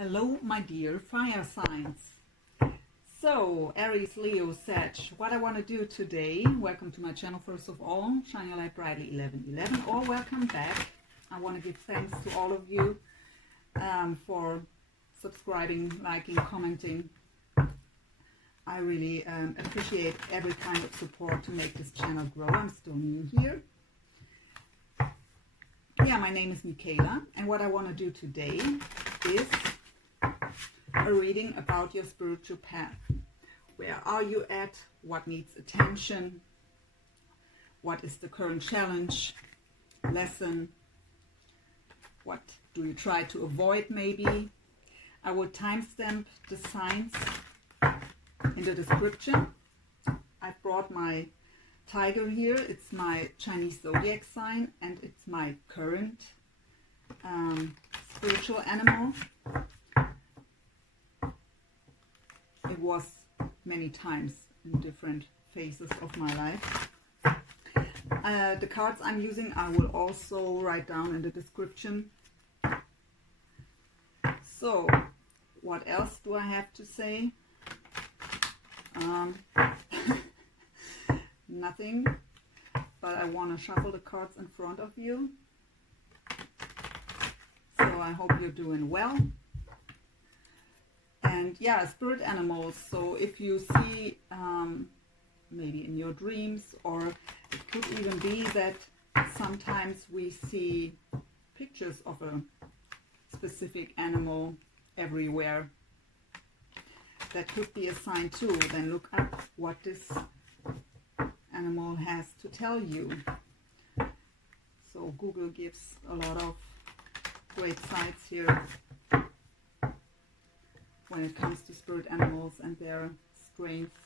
Hello, my dear fire signs. So, Aries, Leo, Sag, what I want to do today, welcome to my channel first of all, Shine Your Light Brightly 1111, or welcome back. I want to give thanks to all of you for subscribing, liking, commenting. I really appreciate every kind of support to make this channel grow. I'm still new here. Yeah, my name is Michaela, and what I want to do today is a reading about your spiritual path. Where are you at? What needs attention? What is the current challenge, lesson? What do you try to avoid maybe? I will timestamp the signs in the description. I've brought my tiger here. It's my Chinese zodiac sign and it's my current spiritual animal. It was many times in different phases of my life. The cards I'm using I will also write down in the description. So, what else do I have to say? Nothing, but I want to shuffle the cards in front of you. So I hope you're doing well. And yeah, spirit animals, so if you see maybe in your dreams, or it could even be that sometimes we see pictures of a specific animal everywhere, that could be a sign too. Then look up what this animal has to tell you. So Google gives a lot of great sites here when it comes to spirit animals and their strengths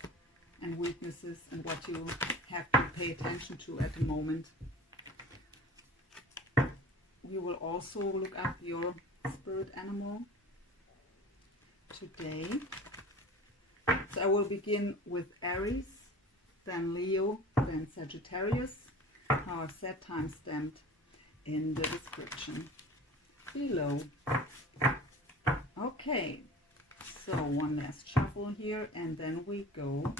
and weaknesses and what you have to pay attention to at the moment. We will also look up your spirit animal today. So I will begin with Aries, then Leo, then Sagittarius. How I've said timestamped in the description below. Okay. So one last shuffle here, and then we go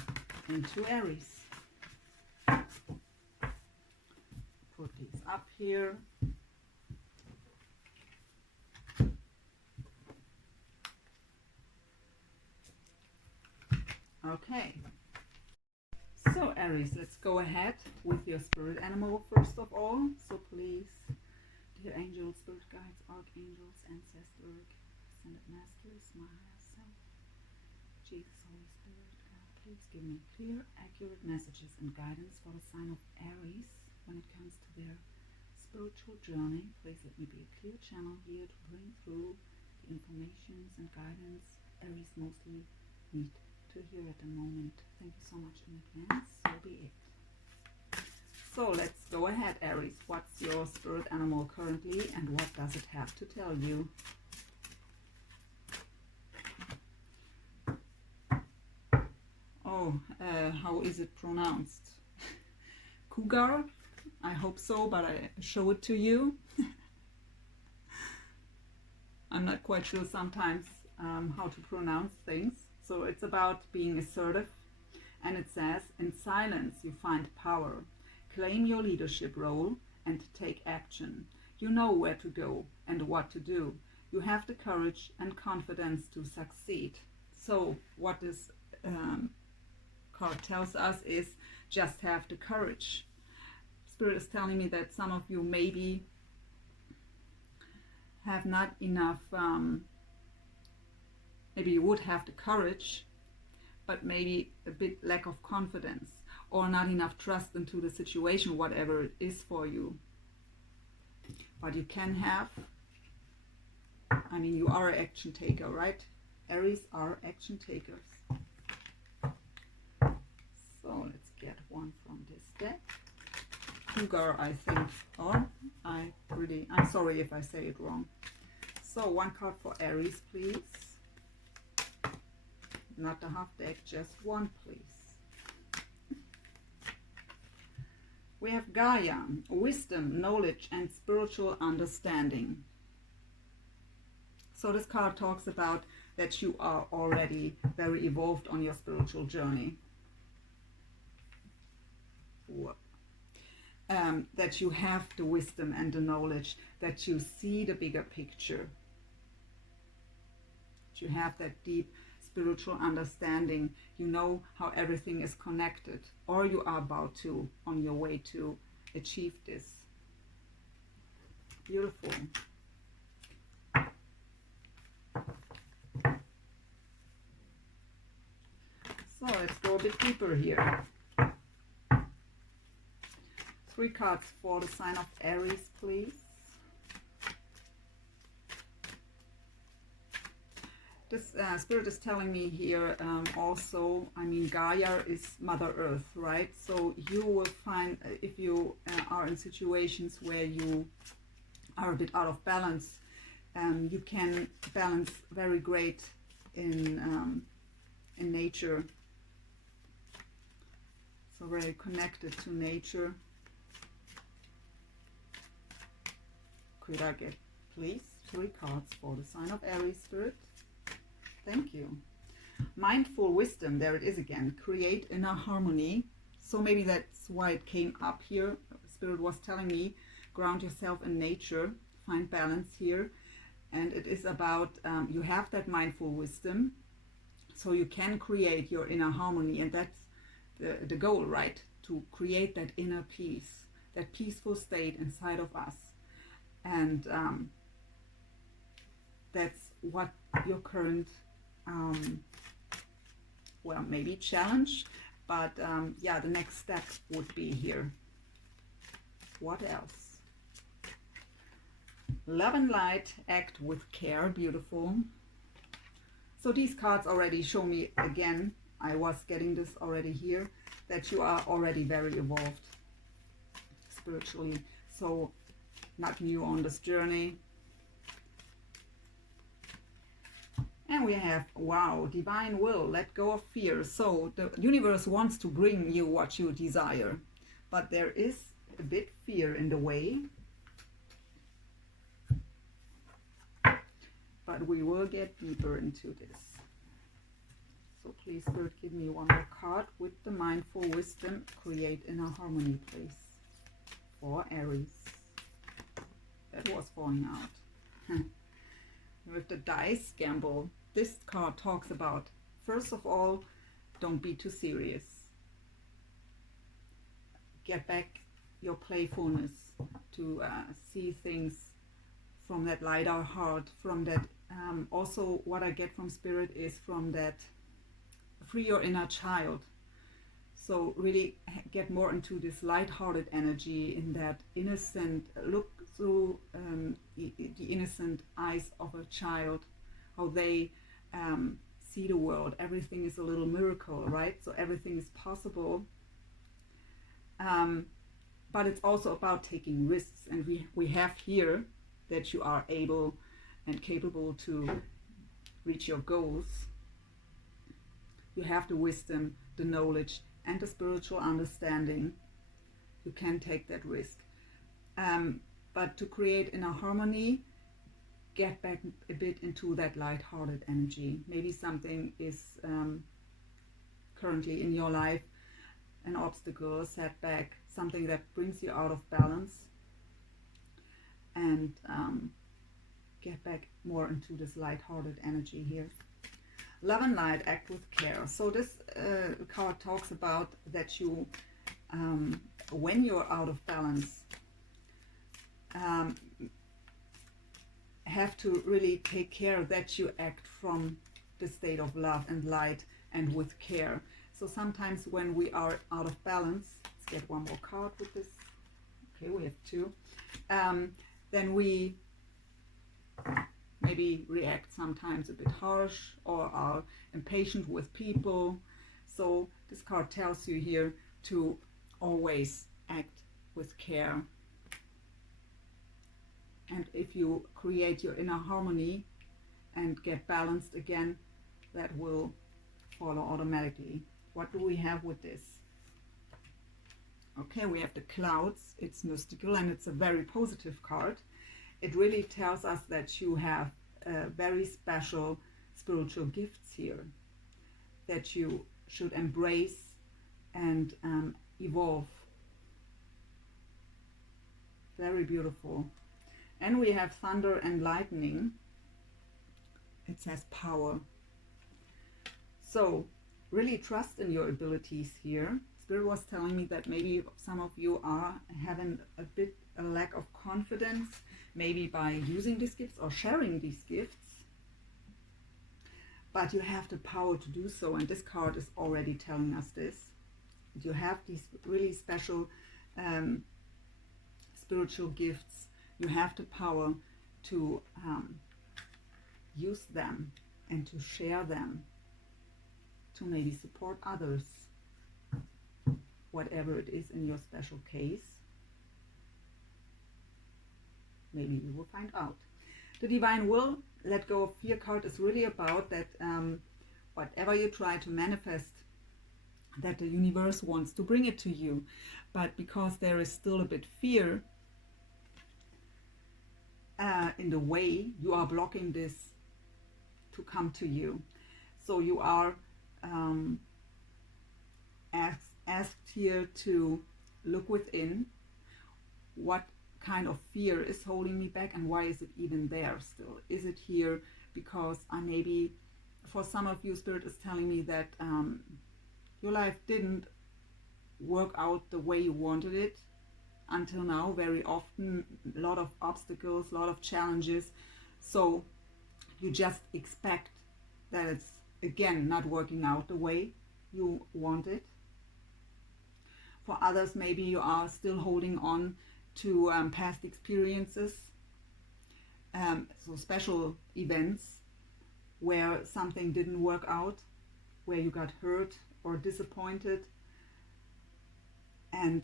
into Aries. Put these up here. Okay. So Aries, let's go ahead with your spirit animal first of all. So please, dear angels, spirit guides, archangels, ancestors, ascended masters, my higher self, Jesus, Holy Spirit, God, please give me clear, accurate messages and guidance for the sign of Aries when it comes to their spiritual journey. Please let me be a clear channel here to bring through the informations and guidance Aries mostly need to hear at the moment. Thank you so much in advance. So be it. So let's go ahead, Aries. What's your spirit animal currently and what does it have to tell you? Oh, how is it pronounced? Cougar? I hope so, but I show it to you. I'm not quite sure sometimes how to pronounce things. So it's about being assertive. And it says, in silence you find power. Claim your leadership role and take action. You know where to go and what to do. You have the courage and confidence to succeed. So what this card tells us is just have the courage. Spirit is telling me that some of you maybe have not enough, maybe you would have the courage, but maybe a bit lack of confidence or not enough trust into the situation, whatever it is for you. But you can have, I mean, you are an action taker, right? Aries are action takers. So let's get one from this deck. Cougar, I think, or I'm sorry if I say it wrong. So one card for Aries, please. Not the half deck, just one, please. We have Gaia, wisdom, knowledge, and spiritual understanding. So this card talks about that you are already very evolved on your spiritual journey. That you have the wisdom and the knowledge, that you see the bigger picture. That you have that deep spiritual understanding. You know how everything is connected, or you are about to, on your way to achieve this. Beautiful. So let's go a bit deeper here. 3 cards for the sign of Aries, please. This spirit is telling me here also, I mean, Gaia is Mother Earth, right? So you will find, if you are in situations where you are a bit out of balance, you can balance very great in nature. So very connected to nature. Could I get, please, 3 cards for the sign of Aries, Spirit? Thank you. Mindful wisdom, there it is again. Create inner harmony. So maybe that's why it came up here. Spirit was telling me, ground yourself in nature, find balance here. And it is about, you have that mindful wisdom, so you can create your inner harmony. And that's the goal, right? To create that inner peace, that peaceful state inside of us. And that's what your current, well, maybe challenge, but yeah, the next step would be here. What else? Love and light, act with care, beautiful. So these cards already show me, again, I was getting this already here, that you are already very evolved spiritually. So not new on this journey. And we have, wow, divine will, let go of fear. So the universe wants to bring you what you desire, but there is a bit fear in the way. But we will get deeper into this. So please, Spirit, give me one more card with the mindful wisdom. Create inner harmony, please, for Aries. That was falling out. With the dice gamble, this card talks about, first of all, don't be too serious. Get back your playfulness to see things from that lighter heart, from that, also what I get from Spirit is from that, free your inner child. So really get more into this light-hearted energy, in that innocent, look through the innocent eyes of a child, how they see the world. Everything is a little miracle, right? So everything is possible. But it's also about taking risks, and we have here that you are able and capable to reach your goals. You have the wisdom, the knowledge, and the spiritual understanding. You can take that risk. But to create inner harmony, get back a bit into that light-hearted energy. Maybe something is currently in your life, an obstacle, a setback, something that brings you out of balance. And get back more into this light-hearted energy here. Love and light, act with care. So this card talks about that you, when you're out of balance, have to really take care that you act from the state of love and light and with care. So sometimes when we are out of balance, let's get one more card with this. Okay, we have 2. Then we maybe react sometimes a bit harsh or are impatient with people. So this card tells you here to always act with care. And if you create your inner harmony and get balanced again, that will follow automatically. What do we have with this? Okay, we have the clouds. It's mystical and it's a very positive card. It really tells us that you have very special spiritual gifts here that you should embrace and evolve. Very beautiful. And we have thunder and lightning. It says power. So really trust in your abilities here. Spirit was telling me that maybe some of you are having a lack of confidence, maybe by using these gifts or sharing these gifts. But you have the power to do so, and this card is already telling us this. You have these really special spiritual gifts. You have the power to use them and to share them, to maybe support others, whatever it is in your special case. Maybe you will find out. The Divine Will, Let Go of Fear card is really about that whatever you try to manifest, that the universe wants to bring it to you. But because there is still a bit fear in the way, you are blocking this to come to you. So you are asked here to look within. What kind of fear is holding me back, and why is it even there still? Is it here because maybe for some of you, Spirit is telling me that your life didn't work out the way you wanted it until now. Very often, a lot of obstacles, a lot of challenges. So you just expect that it's again not working out the way you want it. For others, maybe you are still holding on to past experiences, so special events where something didn't work out, where you got hurt or disappointed, and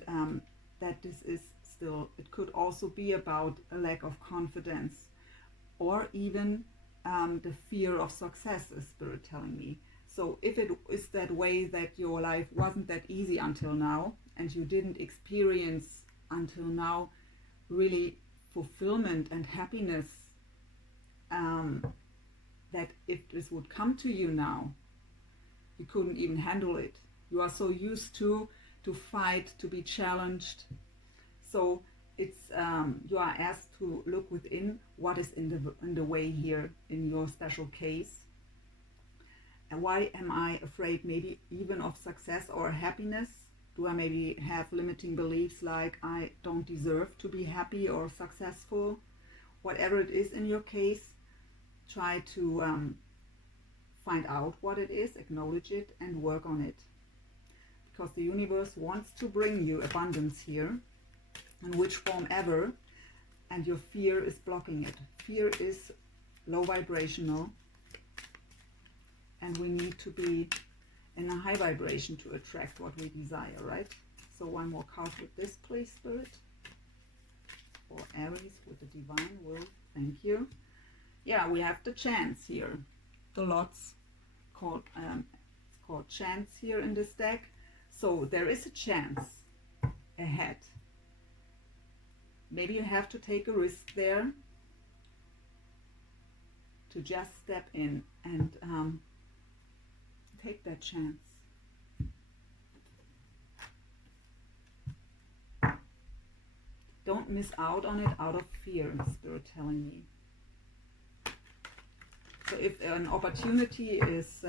that this is still, it could also be about a lack of confidence, or even the fear of success, is Spirit telling me. So if it is that way, that your life wasn't that easy until now, and you didn't experience until now really fulfillment and happiness, that if this would come to you now, you couldn't even handle it. You are so used to fight, to be challenged. So it's you are asked to look within what is in the way here in your special case. And why am I afraid maybe even of success or happiness? Do I maybe have limiting beliefs like I don't deserve to be happy or successful? Whatever it is in your case, try to find out what it is, acknowledge it, and work on it. Because the universe wants to bring you abundance here, in which form ever, and your fear is blocking it. Fear is low vibrational, and we need to be in a high vibration to attract what we desire, right? So one more card with this, please, Spirit. For Aries with the Divine Will. Thank you. Yeah, we have the Chance here. The lots called it's called Chance here in this deck. So there is a chance ahead. Maybe you have to take a risk there, to just step in and take that chance. Don't miss out on it out of fear, Spirit telling me. So if an opportunity is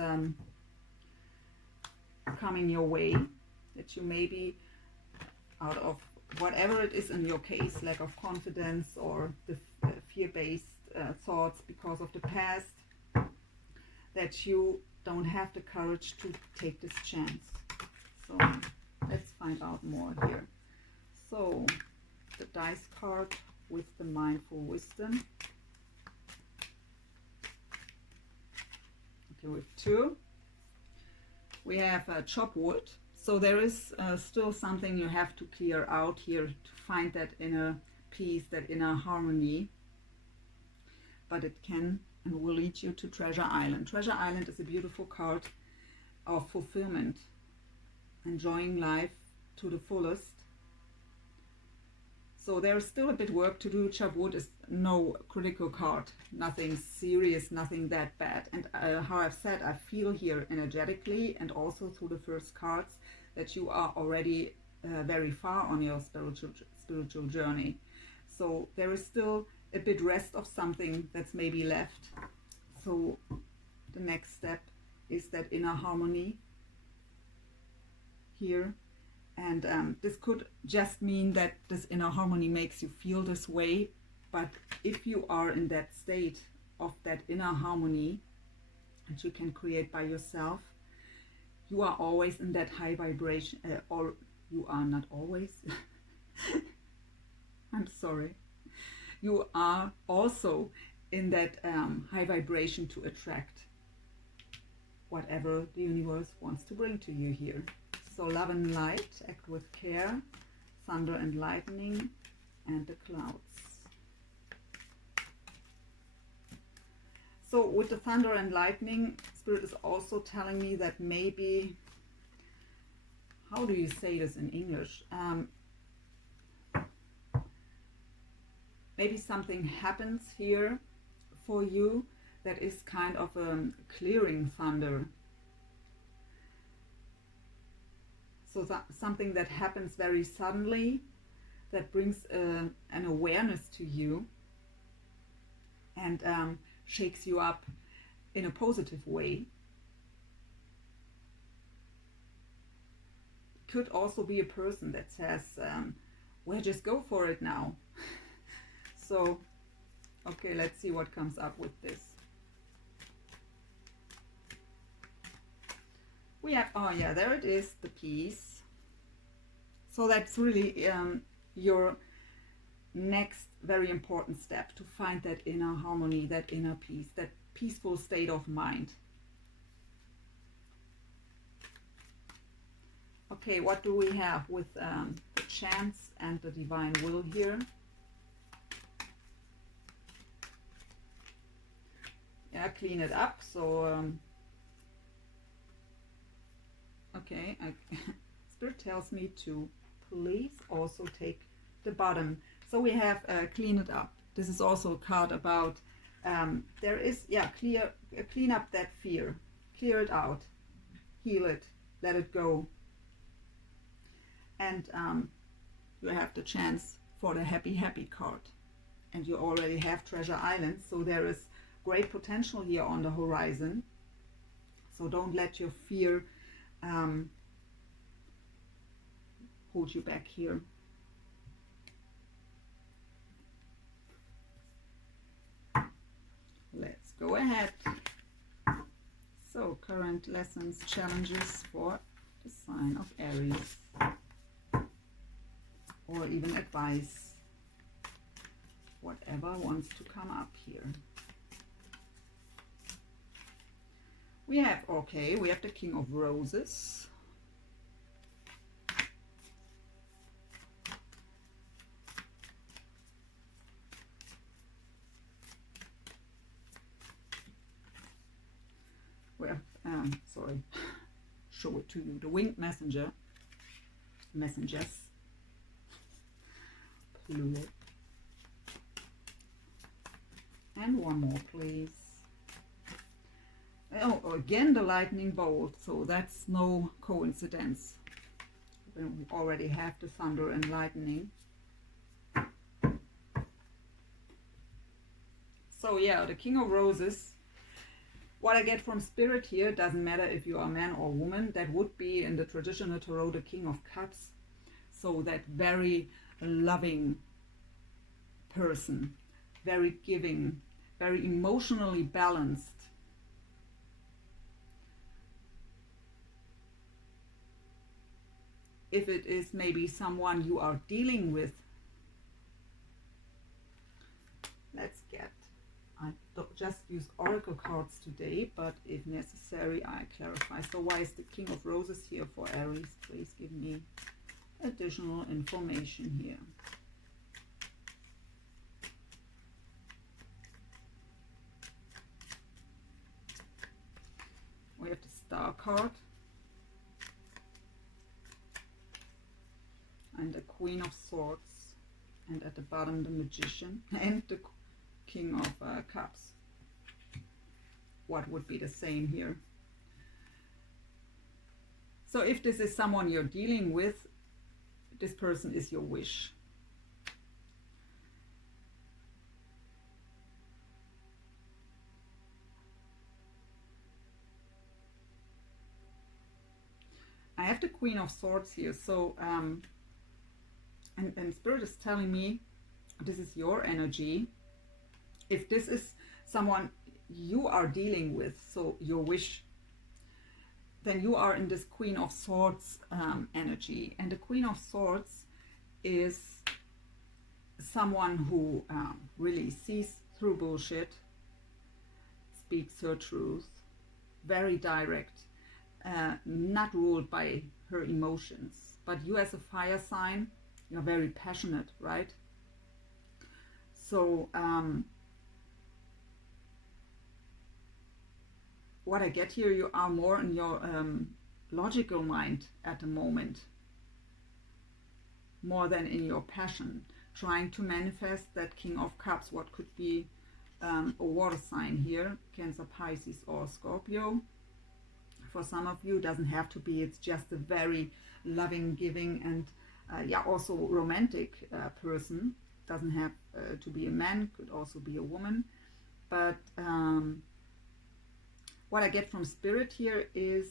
coming your way, that you maybe, out of whatever it is in your case, lack of confidence or the fear-based thoughts because of the past, that you don't have the courage to take this chance. So let's find out more here. So the dice card with the Mindful Wisdom. Okay, with 2. We have chop wood. So there is still something you have to clear out here to find that inner peace, that inner harmony. But it can and will lead you to Treasure Island. Treasure Island is a beautiful card of fulfillment, enjoying life to the fullest. So there's still a bit work to do. Chabot is no critical card, nothing serious, nothing that bad. And how I've said, I feel here energetically and also through the first cards that you are already very far on your spiritual journey. So there is still a bit rest of something that's maybe left. So the next step is that inner harmony here. And this could just mean that this inner harmony makes you feel this way. But if you are in that state of that inner harmony that you can create by yourself, you are always in that high vibration, or you are not always. I'm sorry. You are also in that high vibration to attract whatever the universe wants to bring to you here. So love and light, act with care, thunder and lightning, and the clouds. So with the thunder and lightning, Spirit is also telling me that maybe, how do you say this in English? Maybe something happens here for you that is kind of a clearing thunder. So something that happens very suddenly, that brings an awareness to you and shakes you up in a positive way. Could also be a person that says, well, just go for it now. So, okay, let's see what comes up with this. We have, oh yeah, there it is, the peace. So that's really your next very important step, to find that inner harmony, that inner peace, that peaceful state of mind. Okay, what do we have with the chance and the divine will here? Yeah, clean it up. So okay, Spirit tells me to please also take the bottom. So we have clean it up. This is also a card about there is, yeah, clean up that fear, clear it out, heal it, let it go. And you have the chance for the happy card, and you already have Treasure Island, so there is great potential here on the horizon. So don't let your fear hold you back here. Let's go ahead. So current lessons, challenges for the sign of Aries, or even advice, whatever wants to come up here. We have, okay, we have the King of Roses. We have, sorry, show it to you, the Winged Messengers. Plural. And one more, please. Oh, again the lightning bolt, so that's no coincidence. We already have the thunder and lightning. So yeah, the King of Roses. What I get from Spirit here, doesn't matter if you are a man or woman, that would be in the traditional tarot the King of Cups. So that very loving person, very giving, very emotionally balanced. If it is maybe someone you are dealing with, let's get, I don't just use oracle cards today, but if necessary I clarify. So why is the King of Roses here for Aries? Please give me additional information here. We have the Star card and the Queen of Swords And at the bottom, the Magician and the King of Cups. What would be the same here? So if this is someone you're dealing with, this person is your wish. I have the Queen of Swords here, so and Spirit is telling me this is your energy. If this is someone you are dealing with, so your wish, then you are in this Queen of Swords energy. And the Queen of Swords is someone who really sees through bullshit, speaks her truth, very direct, not ruled by her emotions. But you as a fire sign, you're very passionate, right? So what I get here, you are more in your logical mind at the moment, more than in your passion, trying to manifest that King of Cups, what could be a water sign here, Cancer, Pisces or Scorpio. For some of you, it doesn't have to be, it's just a very loving, giving and yeah, also romantic person. Doesn't have to be a man, could also be a woman. But what I get from Spirit here is,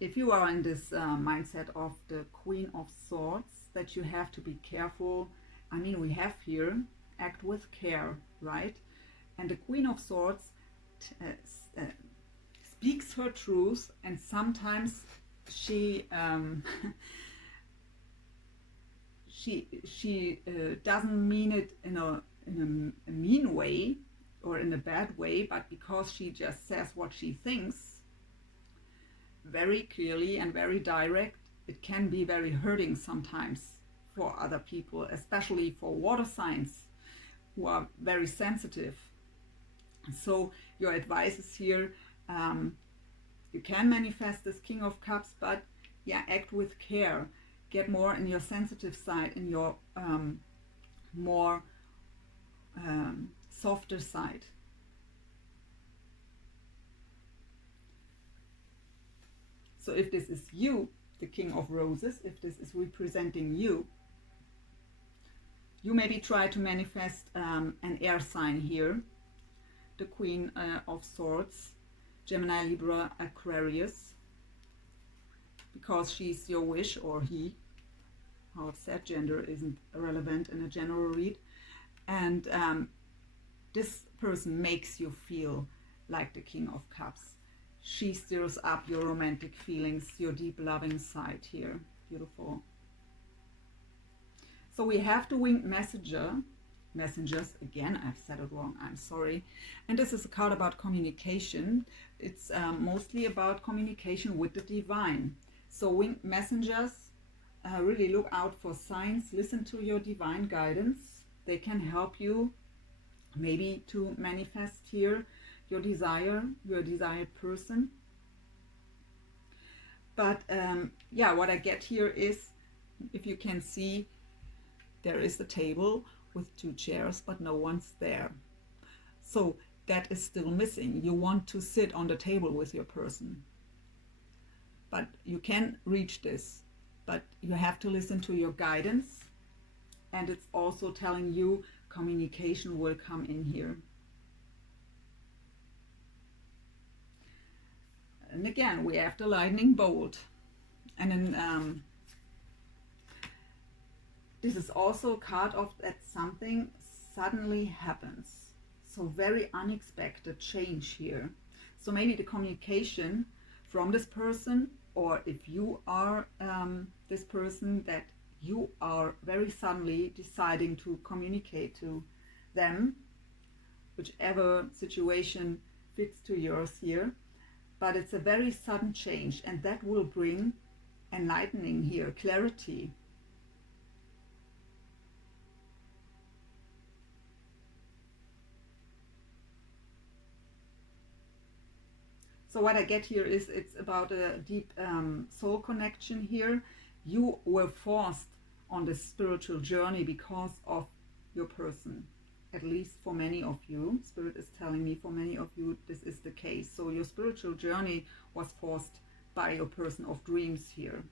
if you are in this mindset of the Queen of Swords, that you have to be careful. I mean, we have here, act with care, right? And the Queen of Swords speaks her truth, and sometimes she she doesn't mean it in a mean way or in a bad way, but because she just says what she thinks very clearly and very direct, it can be very hurting sometimes for other people, especially for water signs who are very sensitive. So your advice is here, you can manifest this King of Cups, but yeah, act with care. Get more in your sensitive side, in your more softer side. So if this is you, the King of Roses, if this is representing you, you maybe try to manifest an air sign here, the Queen of Swords, Gemini, Libra, Aquarius, because she's your wish, or he, how I've said, gender isn't relevant in a general read. And this person makes you feel like the King of Cups. She stirs up your romantic feelings, your deep loving side here. Beautiful. So we have the winged messengers. Again, I've said it wrong, I'm sorry. And this is a card about communication. It's mostly about communication with the divine. So winged messengers, really look out for signs, listen to your divine guidance. They can help you maybe to manifest here your desire, your desired person. But yeah, what I get here is, if you can see, there is a table with 2 chairs, but no one's there. So that is still missing. You want to sit on the table with your person, but you can reach this, but you have to listen to your guidance. And it's also telling you communication will come in here. And again, we have the lightning bolt. And then this is also a card of that something suddenly happens. So very unexpected change here. So maybe the communication from this person, or if you are this person, that you are very suddenly deciding to communicate to them, whichever situation fits to yours here. But it's a very sudden change, and that will bring enlightening here, clarity. So what I get here is, it's about a deep soul connection here. You were forced on this spiritual journey because of your person. At least for many of you, Spirit is telling me for many of you this is the case. So your spiritual journey was forced by your person of dreams here.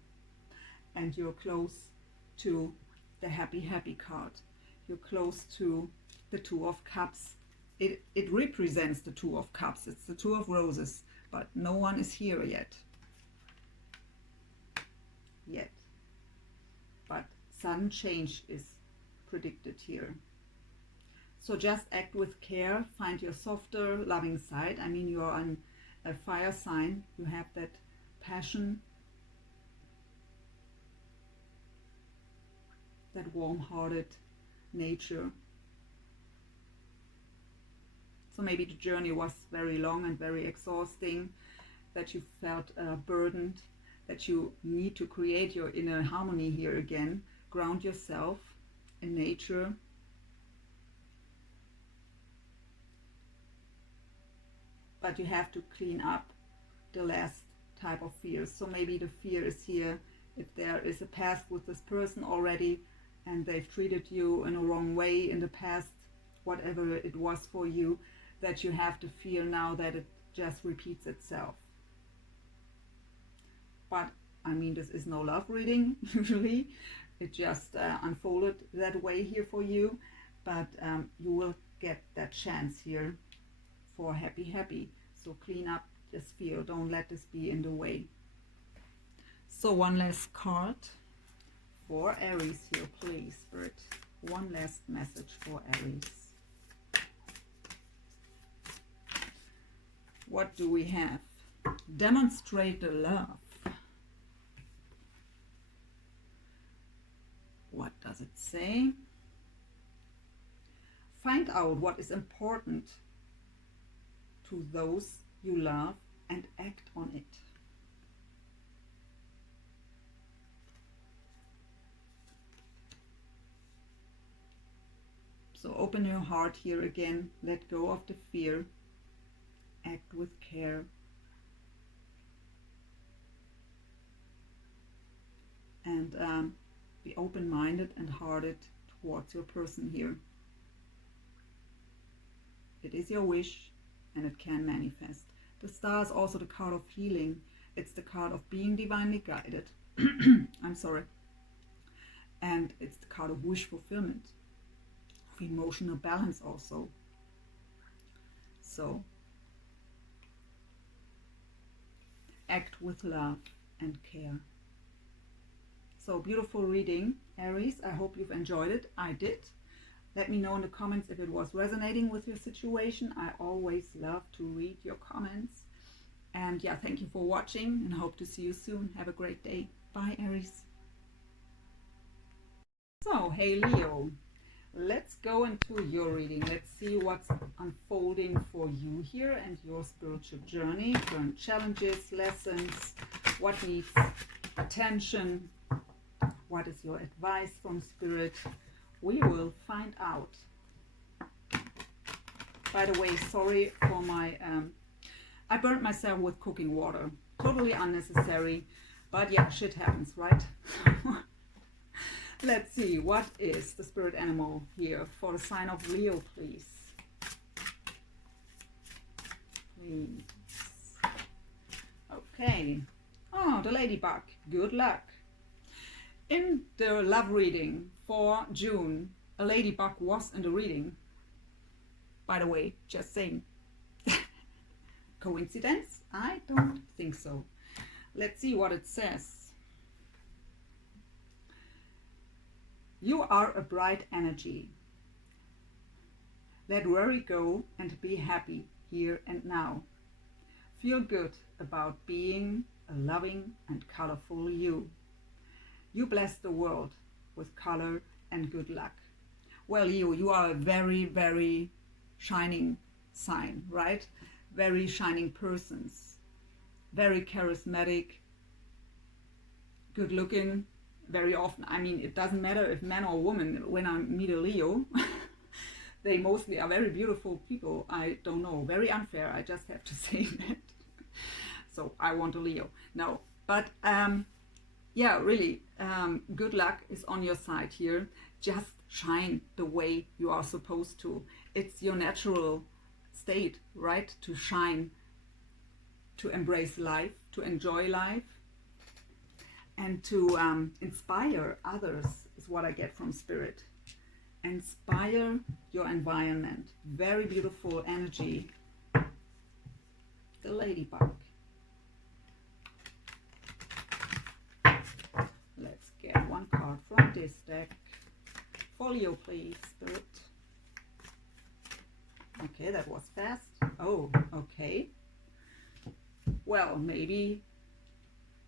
And you're close to the happy card. You're close to the Two of Cups. It represents the Two of Cups. It's the Two of Roses, but no one is here yet. But sudden change is predicted here. So just act with care. Find your softer, loving side. I mean, you're on a fire sign. You have that passion, that warm-hearted nature. So maybe the journey was very long and very exhausting, that you felt burdened, that you need to create your inner harmony here again. Ground yourself in nature. But you have to clean up the last type of fears. So maybe the fear is here, if there is a past with this person already and they've treated you in a wrong way in the past, whatever it was for you, that you have to fear now that it just repeats itself. But I mean, this is no love reading usually. It just unfolded that way here for you. But you will get that chance here for happy. So clean up this fear. Don't let this be in the way. So one last card for Aries here, please, Spirit. One last message for Aries. What do we have? Demonstrate the love. What does it say? Find out what is important to those you love and act on it. So open your heart here again. Let go of the fear. Act with care. And be open-minded and hearted towards your person here. It is your wish and it can manifest. The star is also the card of healing. It's the card of being divinely guided. I'm sorry. And it's the card of wish fulfillment, of emotional balance also. So act with love and care. So beautiful reading, Aries. I hope you've enjoyed it. I did. Let me know in the comments if it was resonating with your situation. I always love to read your comments. And yeah, thank you for watching and hope to see you soon. Have a great day. Bye, Aries. So, hey Leo, let's go into your reading. Let's see what's unfolding for you here and your spiritual journey. Current challenges, lessons, what needs attention. What is your advice from Spirit? We will find out. By the way, sorry for my... I burnt myself with cooking water. Totally unnecessary. But yeah, shit happens, right? Let's see, what is the spirit animal here for the sign of Leo, please? Please. Okay. Oh, the ladybug. Good luck. In the love reading for June, a ladybug was in the reading. By the way, just saying. Coincidence? I don't think so. Let's see what it says. You are a bright energy. Let worry go and be happy here and now. Feel good about being a loving and colorful you. You bless the world with color and good luck. Well, you are a very, very shining sign, right? Very shining persons. Very charismatic, good looking. Very often, I mean, it doesn't matter if man or woman, when I meet a Leo, they mostly are very beautiful people. I don't know, very unfair, I just have to say that. So I want a Leo. No, but yeah, really, good luck is on your side here. Just shine the way you are supposed to. It's your natural state, right? To shine, to embrace life, to enjoy life, and to inspire others is what I get from Spirit. Inspire your environment. Very beautiful energy. The ladybug. Let's get one card from this deck. Folio, please, Spirit. Okay, that was fast. Oh, okay. Well, maybe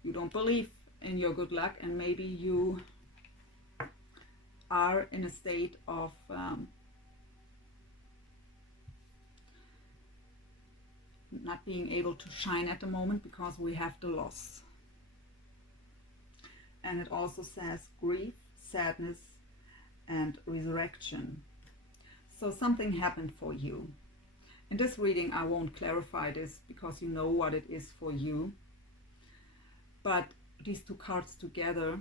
you don't believe in your good luck, and maybe you are in a state of not being able to shine at the moment because we have the loss. And it also says grief, sadness, and resurrection. So something happened for you. In this reading, I won't clarify this because you know what it is for you. But these two cards together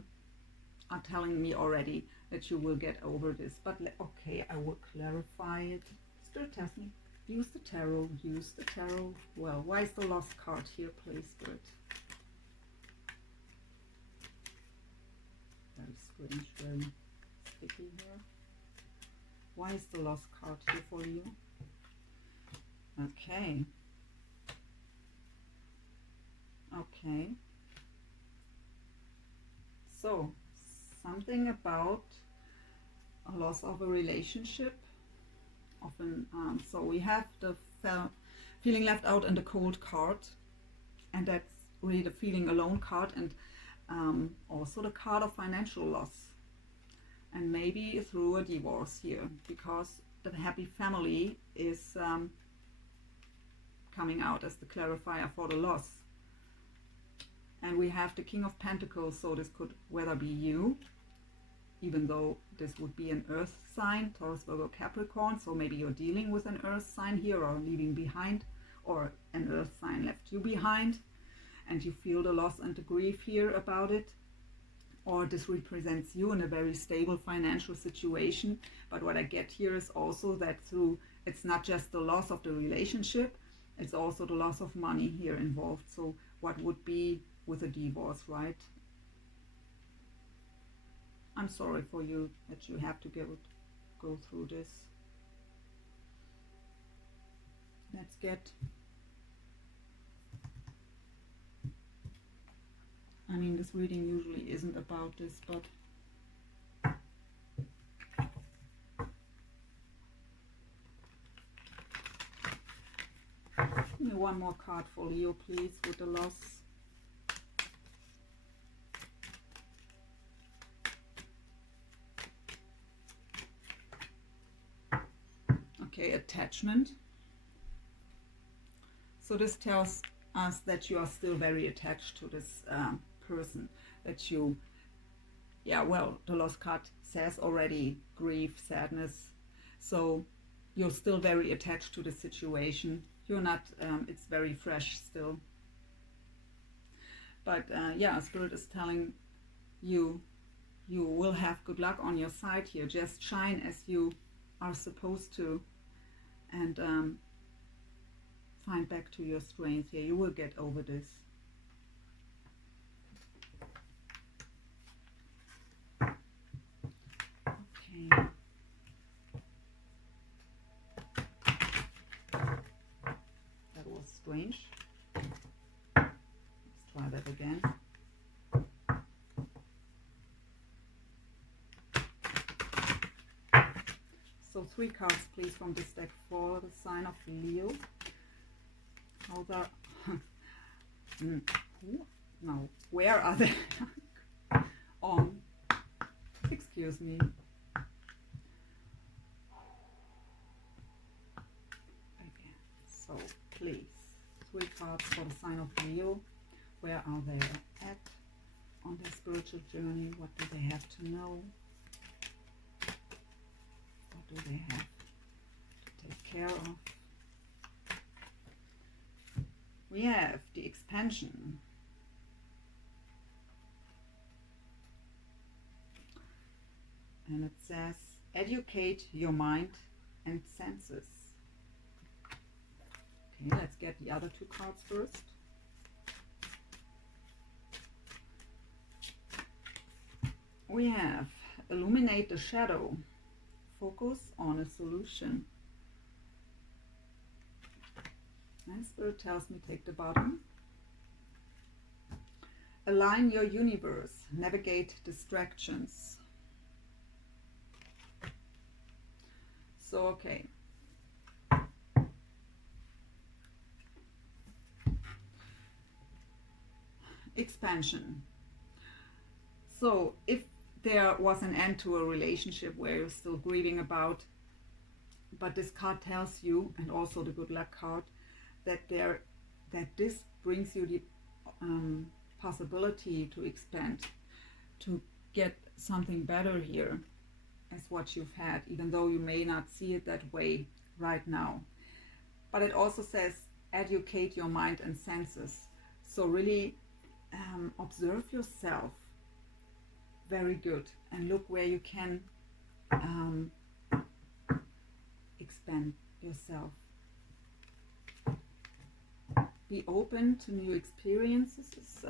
are telling me already that you will get over this. But okay, I will clarify it. Spirit tells me, use the tarot, use the tarot. Well, why is the lost card here, please, Spirit? Very strange, very sticky here. Why is the lost card here for you? Okay. Okay. So, something about a loss of a relationship. Often, so we have the feeling left out in the cold card, and that's really the feeling alone card, and also the card of financial loss, and maybe through a divorce here, because the happy family is coming out as the clarifier for the loss. And we have the King of Pentacles, so this could whether be you, even though this would be an earth sign, Taurus, Virgo, Capricorn, so maybe you're dealing with an earth sign here, or leaving behind, or an earth sign left you behind, and you feel the loss and the grief here about it. Or this represents you in a very stable financial situation. But what I get here is also that it's not just the loss of the relationship, it's also the loss of money here involved. So what would be with a divorce, right? I'm sorry for you that you have to go through this. Let's get, I mean, this reading usually isn't about this, but give me one more card for Leo, please, with the loss. Okay, attachment. So this tells us that you are still very attached to this person, that you, yeah, well, the lost card says already grief, sadness. So you're still very attached to the situation. You're not, it's very fresh still. But yeah, Spirit is telling you, you will have good luck on your side here. Just shine as you are supposed to, and find back to your strength here. You will get over this. Okay. That was strange. Let's try that again. So 3 cards, please, from this deck for the sign of Leo. How the no, where are they? On. Excuse me. Again. So please, 3 cards for the sign of Leo. Where are they at on their spiritual journey? What do they have to know? What do they have to take care of? We have the expansion. And it says, educate your mind and senses. Okay, let's get the other two cards first. We have illuminate the shadow. Focus on a solution. And Spirit tells me take the bottom. Align your universe. Navigate distractions. So, okay. Expansion. So, if there was an end to a relationship where you're still grieving about, but this card tells you, and also the good luck card, that this brings you the possibility to expand, to get something better here as what you've had, even though you may not see it that way right now. But it also says educate your mind and senses. So really observe yourself very good and look where you can expand yourself. Be open to new experiences, is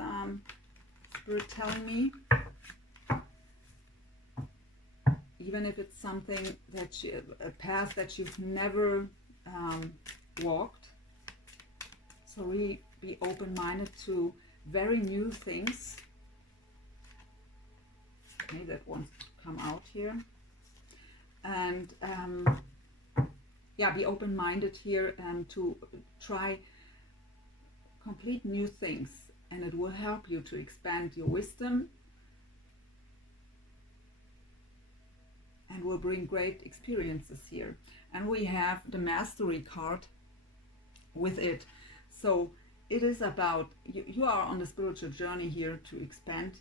Spirit telling me. Even if it's something that a path that you've never walked. So really be open-minded to very new things. Okay, that wants to come out here. And yeah, be open-minded here and to try complete new things, and it will help you to expand your wisdom and will bring great experiences here. And we have the mastery card with it. So it is about you are on the spiritual journey here to expand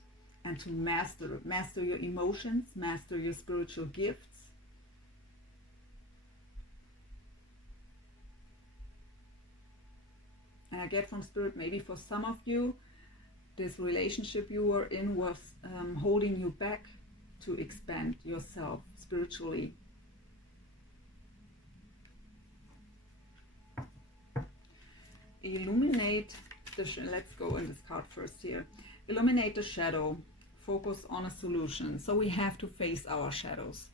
and to master your emotions, master your spiritual gifts. And I get from Spirit, maybe for some of you, this relationship you were in was holding you back to expand yourself spiritually. Illuminate the let's go in this card first here. Illuminate the shadow. Focus on a solution. So we have to face our shadows,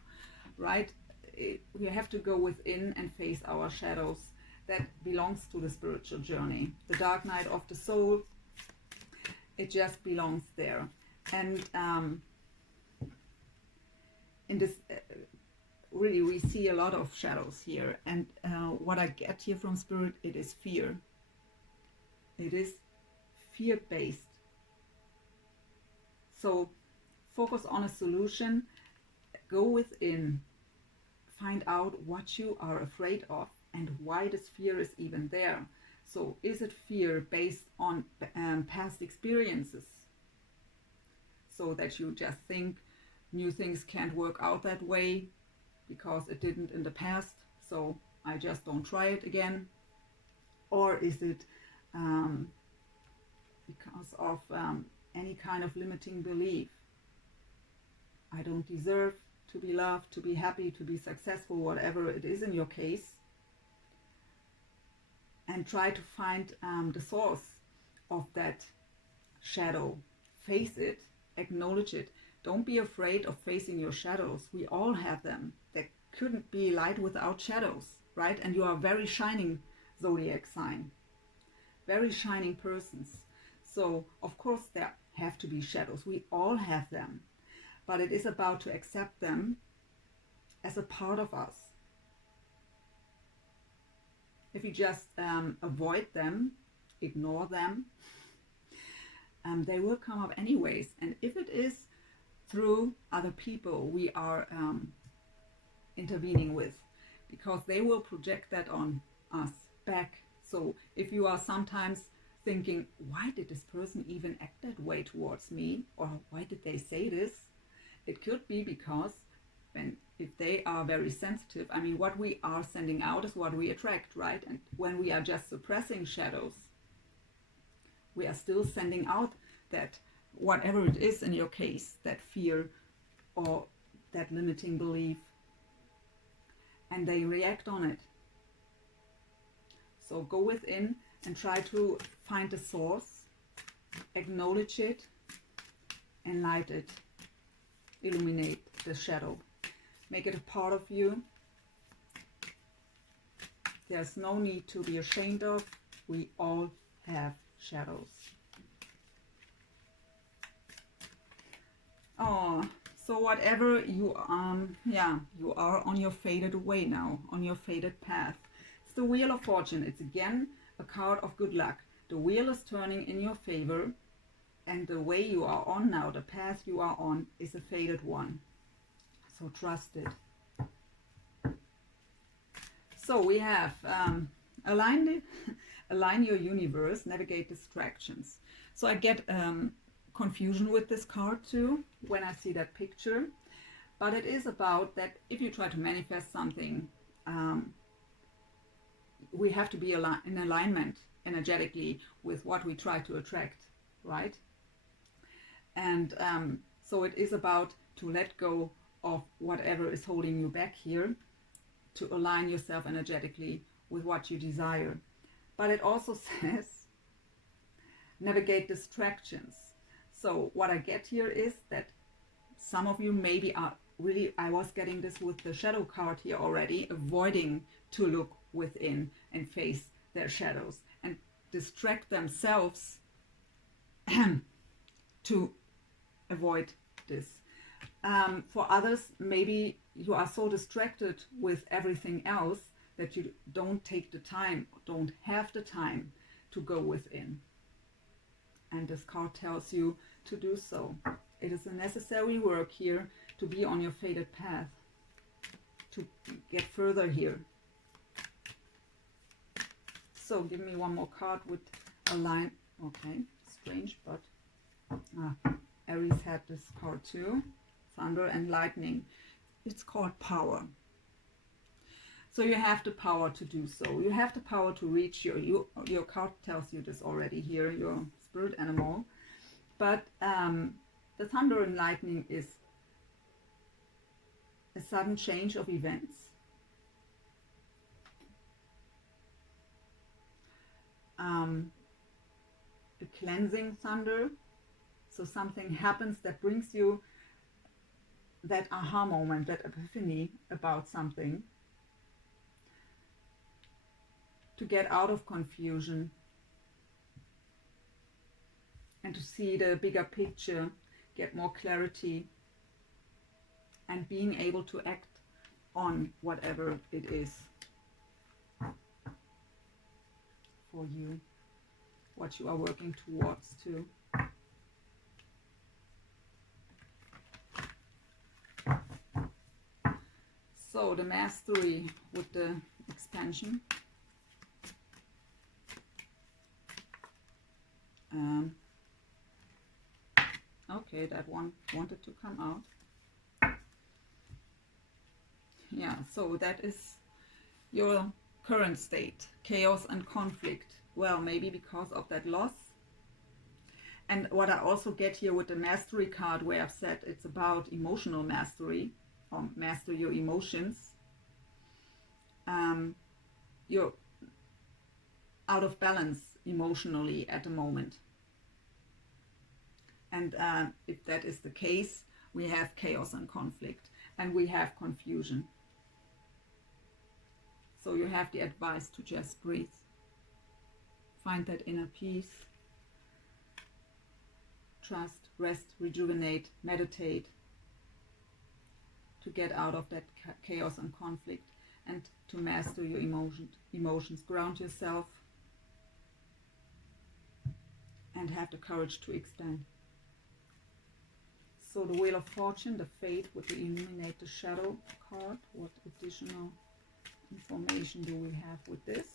right? We have to go within and face our shadows. That belongs to the spiritual journey. The dark night of the soul, it just belongs there. And in this, really we see a lot of shadows here. And what I get here from Spirit, it is fear. It is fear-based. So focus on a solution, go within, find out what you are afraid of and why this fear is even there. So is it fear based on past experiences? So that you just think new things can't work out that way because it didn't in the past, so I just don't try it again? Or is it because of any kind of limiting belief? I don't deserve to be loved, to be happy, to be successful, whatever it is in your case. And try to find the source of that shadow. Face it, acknowledge it. Don't be afraid of facing your shadows. We all have them. There couldn't be light without shadows, right? And you are a very shining zodiac sign. Very shining persons. So, of course, there have to be shadows. We all have them. But it is about to accept them as a part of us. If you just avoid them, ignore them, they will come up anyways. And if it is through other people we are intervening with, because they will project that on us back. So if you are sometimes thinking, why did this person even act that way towards me? Or why did they say this? It could be because if they are very sensitive, I mean, what we are sending out is what we attract, right? And when we are just suppressing shadows, we are still sending out that, whatever it is in your case, that fear or that limiting belief, and they react on it. So go within and try to find the source, acknowledge it, enlighten it, illuminate the shadow, make it a part of you. There's no need to be ashamed of. We all have shadows. Oh, so whatever you you are on your faded way now, on your faded path. It's the Wheel of Fortune. It's again a card of good luck. The wheel is turning in your favor, and the way you are on now, the path you are on, is a faded one. So trust it. So we have align your universe, navigate distractions. So I get confusion with this card too when I see that picture, but it is about that if you try to manifest something, we have to be in alignment energetically with what we try to attract, right? And so it is about to let go of whatever is holding you back here, to align yourself energetically with what you desire. But it also says navigate distractions. So what I get here is that some of you maybe are really, I was getting this with the shadow card here already, avoiding to look within and face their shadows and distract themselves to avoid this. For others, maybe you are so distracted with everything else that you don't take the time, don't have the time to go within. And this card tells you to do so. It is a necessary work here to be on your faded path, to get further here. So give me one more card with a line. Okay, strange, but Aries had this card too. Thunder and lightning. It's called power. So you have the power to do so. You have the power to reach your card tells you this already here, your spirit animal. But the thunder and lightning is a sudden change of events. A cleansing thunder. So something happens that brings you that aha moment, that epiphany about something, to get out of confusion and to see the bigger picture, get more clarity, and being able to act on whatever it is for you, what you are working towards too. So the mastery with the expansion. Okay, that one wanted to come out. Yeah, so that is your current state, chaos and conflict. Well, maybe because of that loss. And what I also get here with the mastery card, where I've said it's about emotional mastery, or master your emotions. You're out of balance emotionally at the moment. And if that is the case, we have chaos and conflict, and we have confusion. So you have the advice to just breathe. Find that inner peace. Trust, rest, rejuvenate, meditate, to get out of that chaos and conflict, and to master your emotions. Ground yourself and have the courage to expand. So the Wheel of Fortune, the Fate with the Illuminate the Shadow card. What additional information do we have with this?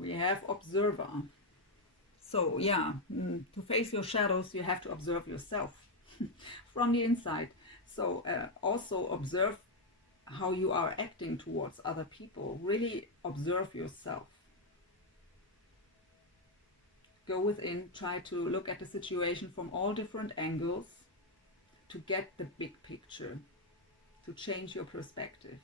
We have Observer. So yeah, to face your shadows, you have to observe yourself from the inside. So also observe how you are acting towards other people. Really observe yourself. Go within, try to look at the situation from all different angles, to get the big picture, to change your perspective.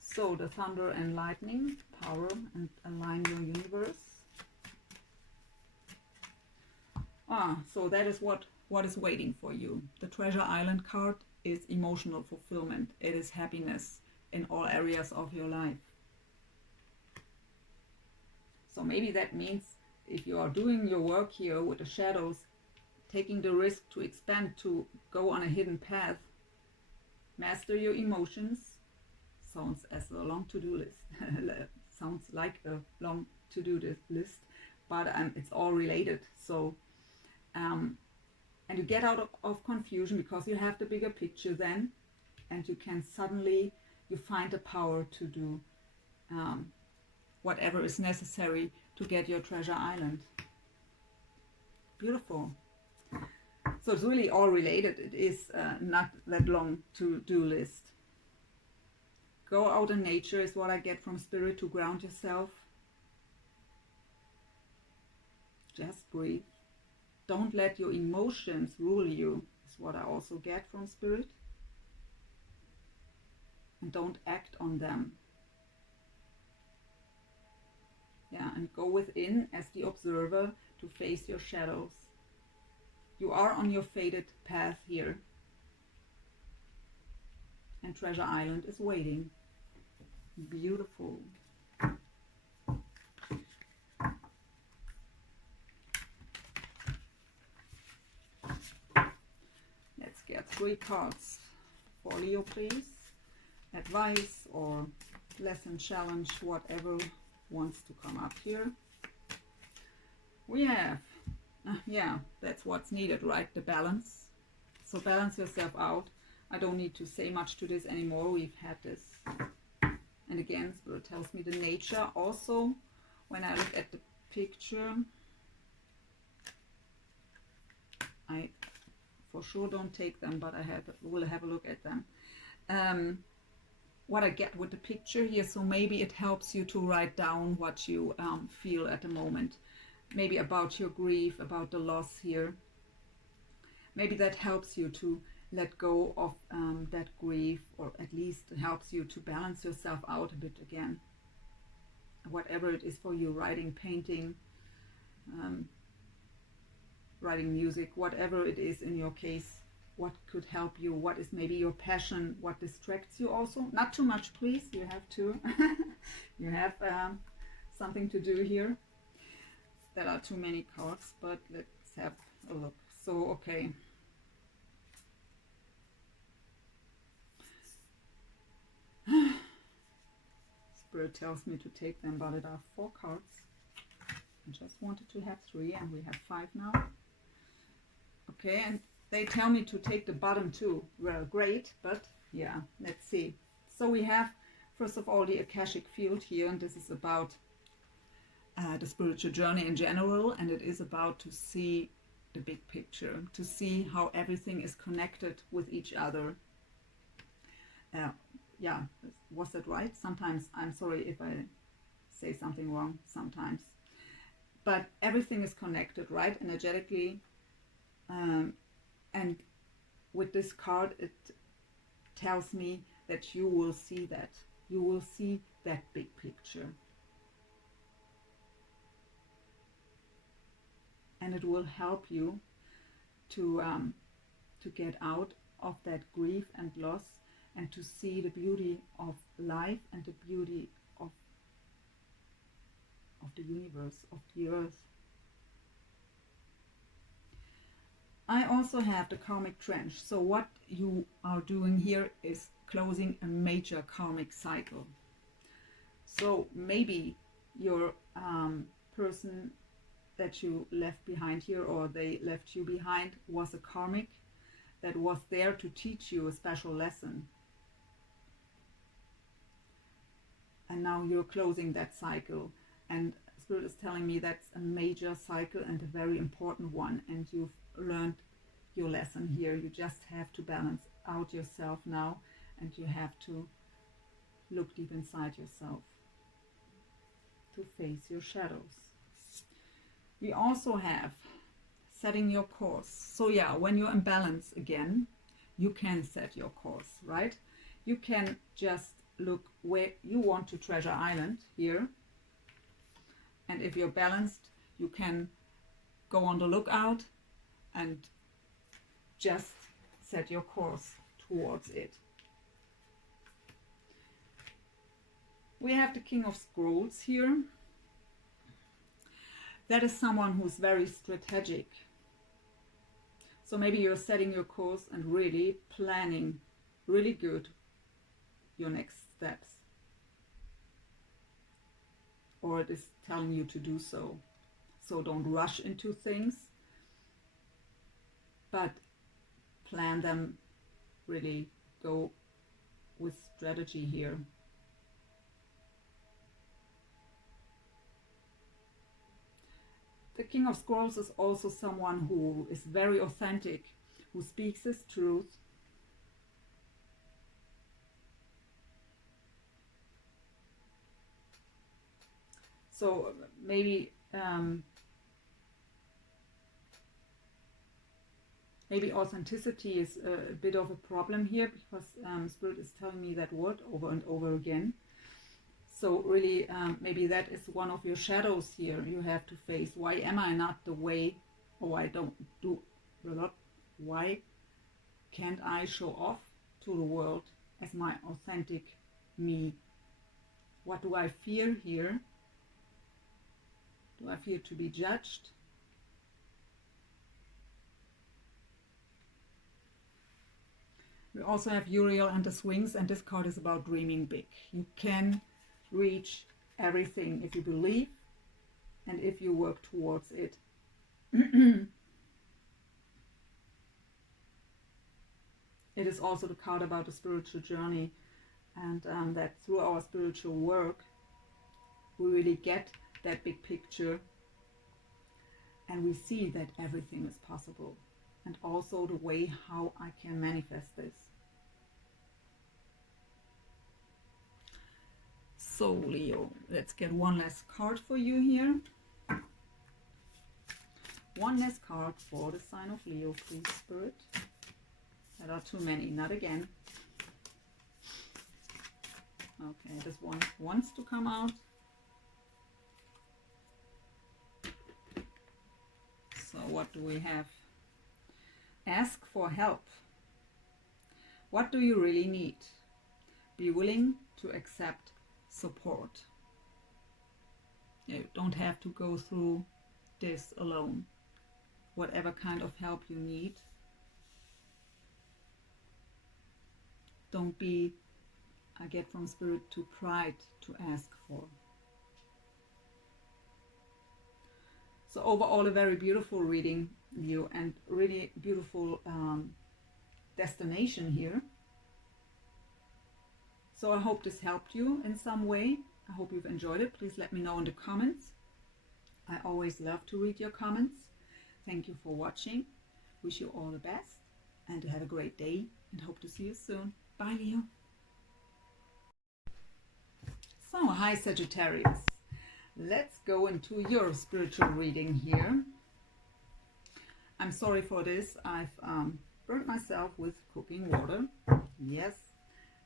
So the thunder and lightning, power and align your universe. So that is what is waiting for you. The Treasure Island card is emotional fulfillment. It is happiness in all areas of your life. So maybe that means if you are doing your work here with the shadows, taking the risk to expand, to go on a hidden path, master your emotions. Sounds as a long to-do list. Sounds like a long to-do list, but it's all related. So, and you get out of confusion because you have the bigger picture then, and you can suddenly, you find the power to do whatever is necessary to get your treasure island. Beautiful. So it's really all related. It is not that long to-do list. Go out in nature is what I get from Spirit, to ground yourself. Just breathe. Don't let your emotions rule you, is what I also get from Spirit. And don't act on them. Yeah, and go within as the observer to face your shadows. You are on your fated path here. And Treasure Island is waiting. Beautiful. Let's get 3 cards for Leo, please. Advice or lesson, challenge, whatever wants to come up here. We have, yeah, that's what's needed, right? The balance. So balance yourself out. I don't need to say much to this anymore. We've had this. And again, Spirit tells me the nature. Also, when I look at the picture, I for sure don't take them, but I will have a look at them. What I get with the picture here, so maybe it helps you to write down what you feel at the moment. Maybe about your grief, about the loss here. Maybe that helps you to let go of that grief, or at least helps you to balance yourself out a bit again. Whatever it is for you, writing, painting, writing music, whatever it is in your case, what could help you, what is maybe your passion, what distracts you also. Not too much, please, you have to. You have something to do here. There are too many cards, but let's have a look. So, okay. Spirit tells me to take them, but it are 4 cards. I just wanted to have 3, and we have 5 now. Okay, and they tell me to take the bottom 2. Well, great, but yeah, let's see. So we have, first of all, the Akashic field here, and this is about the spiritual journey in general, and it is about to see the big picture, to see how everything is connected with each other. Yeah, was that right? Sometimes, I'm sorry if I say something wrong, sometimes. But everything is connected, right? Energetically. And with this card, it tells me that you will see that. You will see that big picture. And it will help you to get out of that grief and loss, and to see the beauty of life and the beauty of the universe, of the earth. I also have the karmic trench. So what you are doing here is closing a major karmic cycle. So maybe your person that you left behind here, or they left you behind, was a karmic that was there to teach you a special lesson. And now you're closing that cycle. And Spirit is telling me that's a major cycle and a very important one. And you've learned your lesson here. You just have to balance out yourself now, and you have to look deep inside yourself to face your shadows. We also have setting your course. So yeah, when you're in balance again, you can set your course, right? You can just look where you want to Treasure Island here. And if you're balanced, you can go on the lookout and just set your course towards it. We have the King of Scrolls here. That is someone who's very strategic. So maybe you're setting your course and really planning really good your next steps. Or it is telling you to do so. So don't rush into things, but plan them, really go with strategy here. The King of Scrolls is also someone who is very authentic, who speaks his truth. So maybe maybe authenticity is a bit of a problem here, because Spirit is telling me that word over and over again. So really, maybe that is one of your shadows here you have to face. Why am I not the way, or why can't I show off to the world as my authentic me? What do I fear here? Do I fear to be judged? We also have Uriel and the Swings, and this card is about dreaming big. You can reach everything if you believe and if you work towards it. It is also the card about the spiritual journey, and that through our spiritual work we really get that big picture and we see that everything is possible, and also the way how I can manifest this. So Leo, let's get one last card for you here. One last card for the sign of Leo, please, Spirit. There are too many, not again. Okay, this one wants to come out. So what do we have? Ask for help. What do you really need? Be willing to accept support. You don't have to go through this alone. Whatever kind of help you need, don't be, I get from Spirit, too pride to ask for. So overall, a very beautiful reading, Leo, and really beautiful destination here. So I hope this helped you in some way. I hope you've enjoyed it. Please let me know in the comments. I always love to read your comments. Thank you for watching. Wish you all the best and have a great day, and hope to see you soon. Bye, Leo. So, hi Sagittarius. Let's go into your spiritual reading here. I'm sorry for this. I've burnt myself with cooking water. Yes,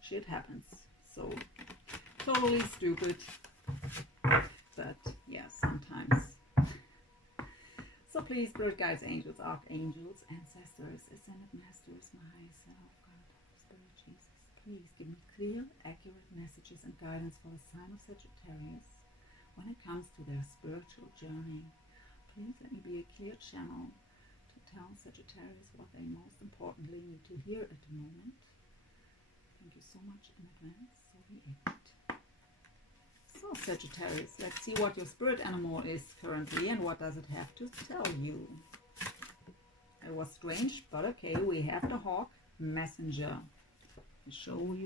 shit happens. So, totally stupid. But, yeah, sometimes. So please, Spirit Guides, Angels, Archangels, Ancestors, Ascended Masters, my higher self, God, Spirit, Jesus, please give me clear, accurate messages and guidance for the sign of Sagittarius when it comes to their spiritual journey. Please let me be a clear channel to tell Sagittarius what they most importantly need to hear at the moment. Thank you so much in advance. So be it. So Sagittarius, let's see what your spirit animal is currently and what does it have to tell you. It was strange, but okay, we have the Hawk Messenger. I'll show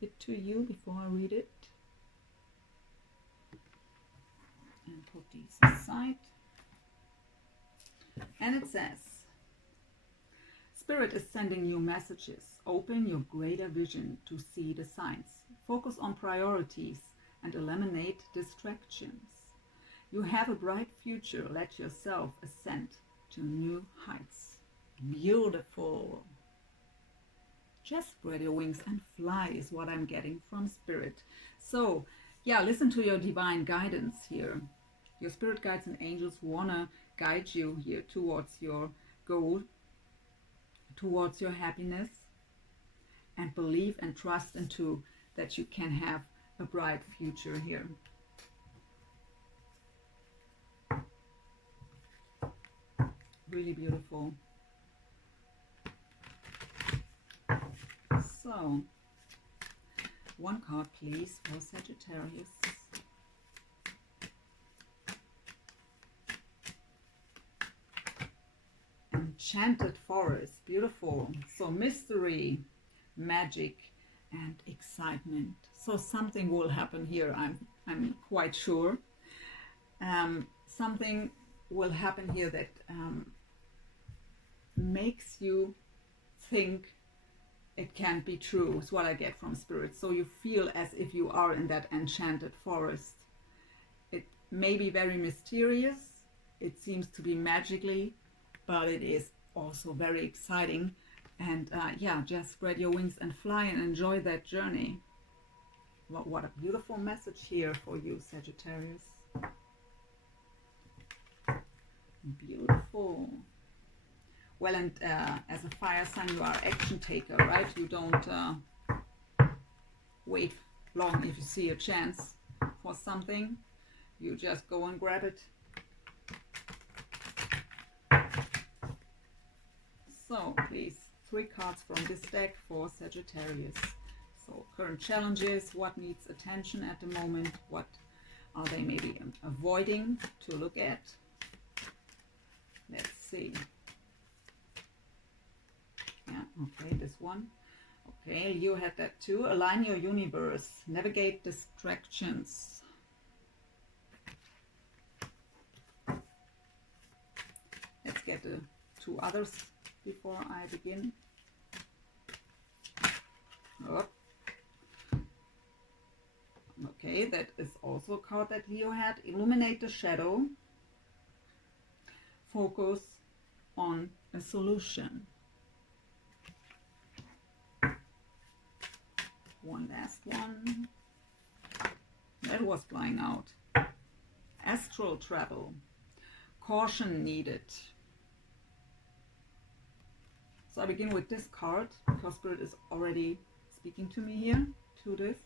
it to you before I read it. And put these aside. And it says, Spirit is sending you messages. Open your greater vision to see the signs. Focus on priorities and eliminate distractions. You have a bright future. Let yourself ascend to new heights. Beautiful. Just spread your wings and fly is what I'm getting from Spirit. So, yeah, listen to your divine guidance here. Your spirit guides and angels want to guide you here towards your goal, towards your happiness, and believe and trust into that you can have a bright future here. Really beautiful. So, one card please for Sagittarius. Enchanted forest, beautiful. So mystery, magic, and excitement. So something will happen here. I'm quite sure. Something will happen here that makes you think it can't be true. Is what I get from Spirit. So you feel as if you are in that enchanted forest. It may be very mysterious. It seems to be magically, but it is also very exciting. And yeah, just spread your wings and fly and enjoy that journey. What a beautiful message here for you, Sagittarius. Beautiful. Well, and as a fire sign, you are action taker, right? You don't wait long if you see a chance for something. You just go and grab it. So, please, 3 cards from this deck for Sagittarius. So, current challenges, what needs attention at the moment, what are they maybe avoiding to look at? Let's see. Yeah, okay, this one. Okay, you had that too. Align your universe. Navigate distractions. Let's get the 2 others before I begin. Oh. Okay, that is also a card that Leo had. Illuminate the shadow. Focus on a solution. One last one. That was flying out. Astral travel. Caution needed. So I begin with this card because Spirit is already speaking to me here, to this.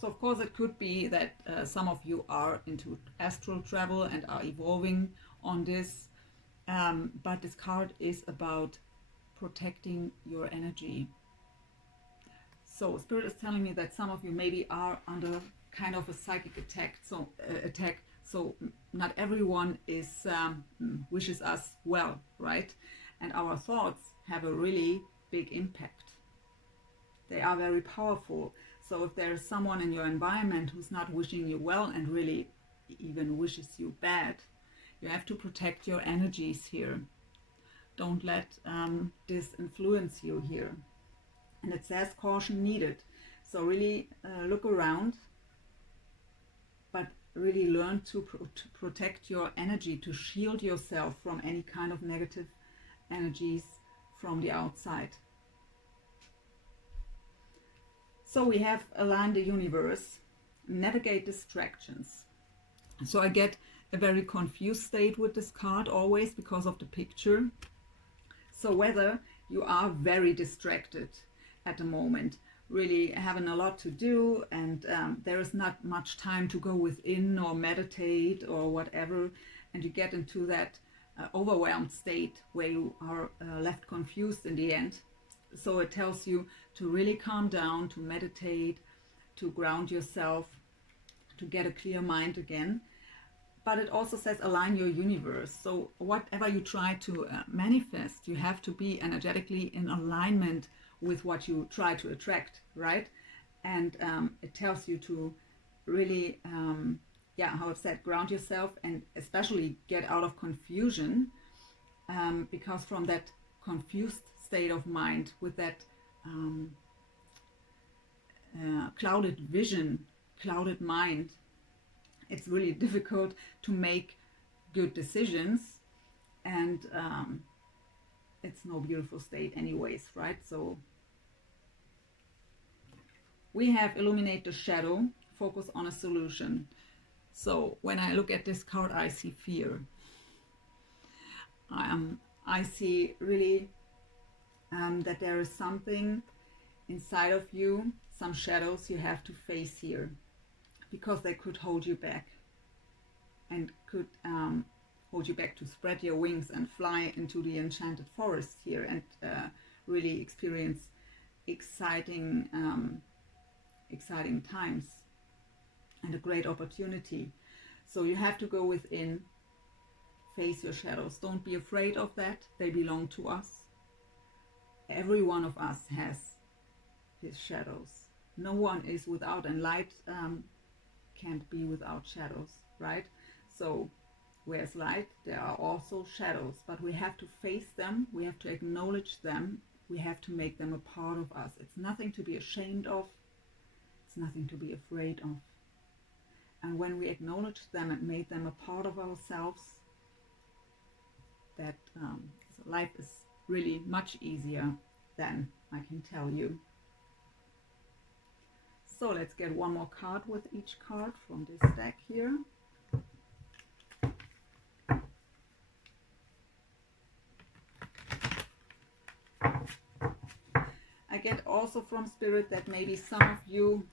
So of course it could be that some of you are into astral travel and are evolving on this. But this card is about protecting your energy. So Spirit is telling me that some of you maybe are under kind of a psychic attack. So not everyone is wishes us well, right? And our thoughts have a really big impact. They are very powerful. So if there is someone in your environment who's not wishing you well and really even wishes you bad, you have to protect your energies here. Don't let this influence you here. And it says caution needed. So really look around, but really learn to protect your energy, to shield yourself from any kind of negative energies from the outside. So we have align the universe, navigate distractions. So I get a very confused state with this card always because of the picture. So whether you are very distracted at the moment, really having a lot to do, and there is not much time to go within or meditate or whatever, and you get into that overwhelmed state where you are left confused in the end. So it tells you to really calm down, to meditate, to ground yourself, to get a clear mind again. But it also says align your universe. So whatever you try to manifest, you have to be energetically in alignment with what you try to attract, right? And it tells you to really, how it said, ground yourself and especially get out of confusion, because from that confused state of mind, with that clouded vision, clouded mind, it's really difficult to make good decisions, and it's no beautiful state anyways, right? So we have illuminate the shadow, focus on a solution. So when I look at this card, I see fear. I see really that there is something inside of you, some shadows you have to face here, because they could hold you back, and could hold you back to spread your wings and fly into the enchanted forest here, and really experience exciting exciting times and a great opportunity. So you have to go within, face your shadows. Don't be afraid of that. They belong to us. Every one of us has his shadows. No one is without, and light can't be without shadows, right? So where's light, there are also shadows, but we have to face them, we have to acknowledge them, we have to make them a part of us. It's nothing to be ashamed of, it's nothing to be afraid of. And when we acknowledge them and made them a part of ourselves, that so life is really much easier than I can tell you. So let's get one more card with each card from this deck here. I get also from Spirit that maybe some of you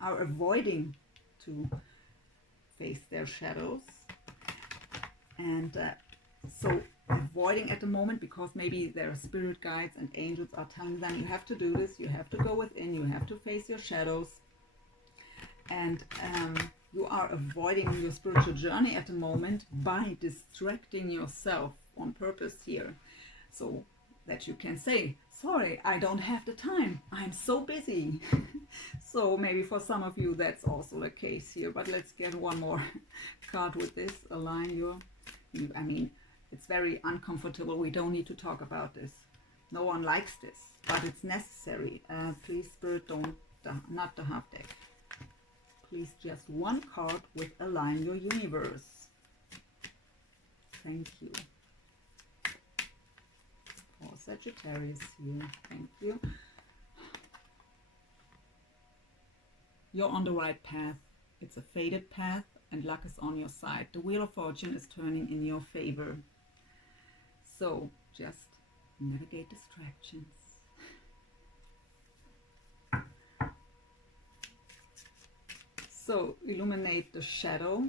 are avoiding to face their shadows, and so avoiding at the moment because maybe their spirit guides and angels are telling them you have to do this, you have to go within, you have to face your shadows, and you are avoiding your spiritual journey at the moment by distracting yourself on purpose here, so that you can say, sorry, I don't have the time, I'm so busy. So maybe for some of you that's also the case here, but let's get one more card with this. Align your, I mean, it's very uncomfortable, we don't need to talk about this, no one likes this, but it's necessary. Please Spirit, don't, not the half deck, please just one card with align your universe. Thank you. For Sagittarius here, thank you. You're on the right path. It's a fated path and luck is on your side. The wheel of fortune is turning in your favor. So just navigate distractions. So illuminate the shadow.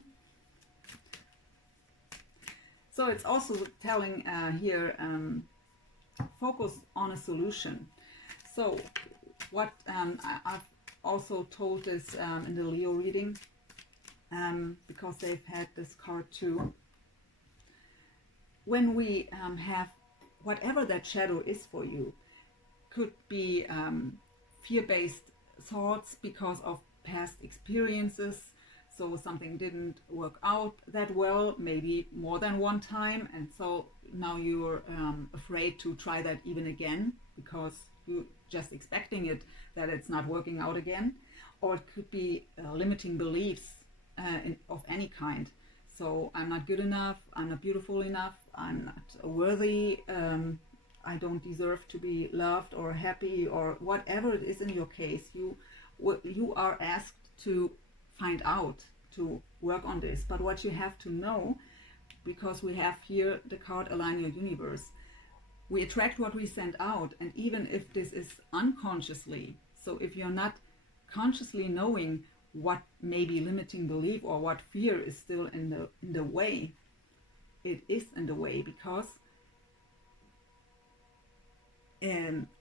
So it's also telling here, focus on a solution. So what I've also told this in the Leo reading, because they've had this card too. When we have whatever that shadow is for you, could be fear-based thoughts because of past experiences. So something didn't work out that well, maybe more than one time, and so now you're afraid to try that even again because you're just expecting it that it's not working out again. Or it could be limiting beliefs of any kind. So I'm not good enough, I'm not beautiful enough, I'm not worthy, I don't deserve to be loved or happy, or whatever it is in your case. You are asked to find out, to work on this. But what you have to know, because we have here the card Align Your Universe, we attract what we send out. And even if this is unconsciously, so if you're not consciously knowing what may be limiting belief or what fear is still in the way, it is in the way because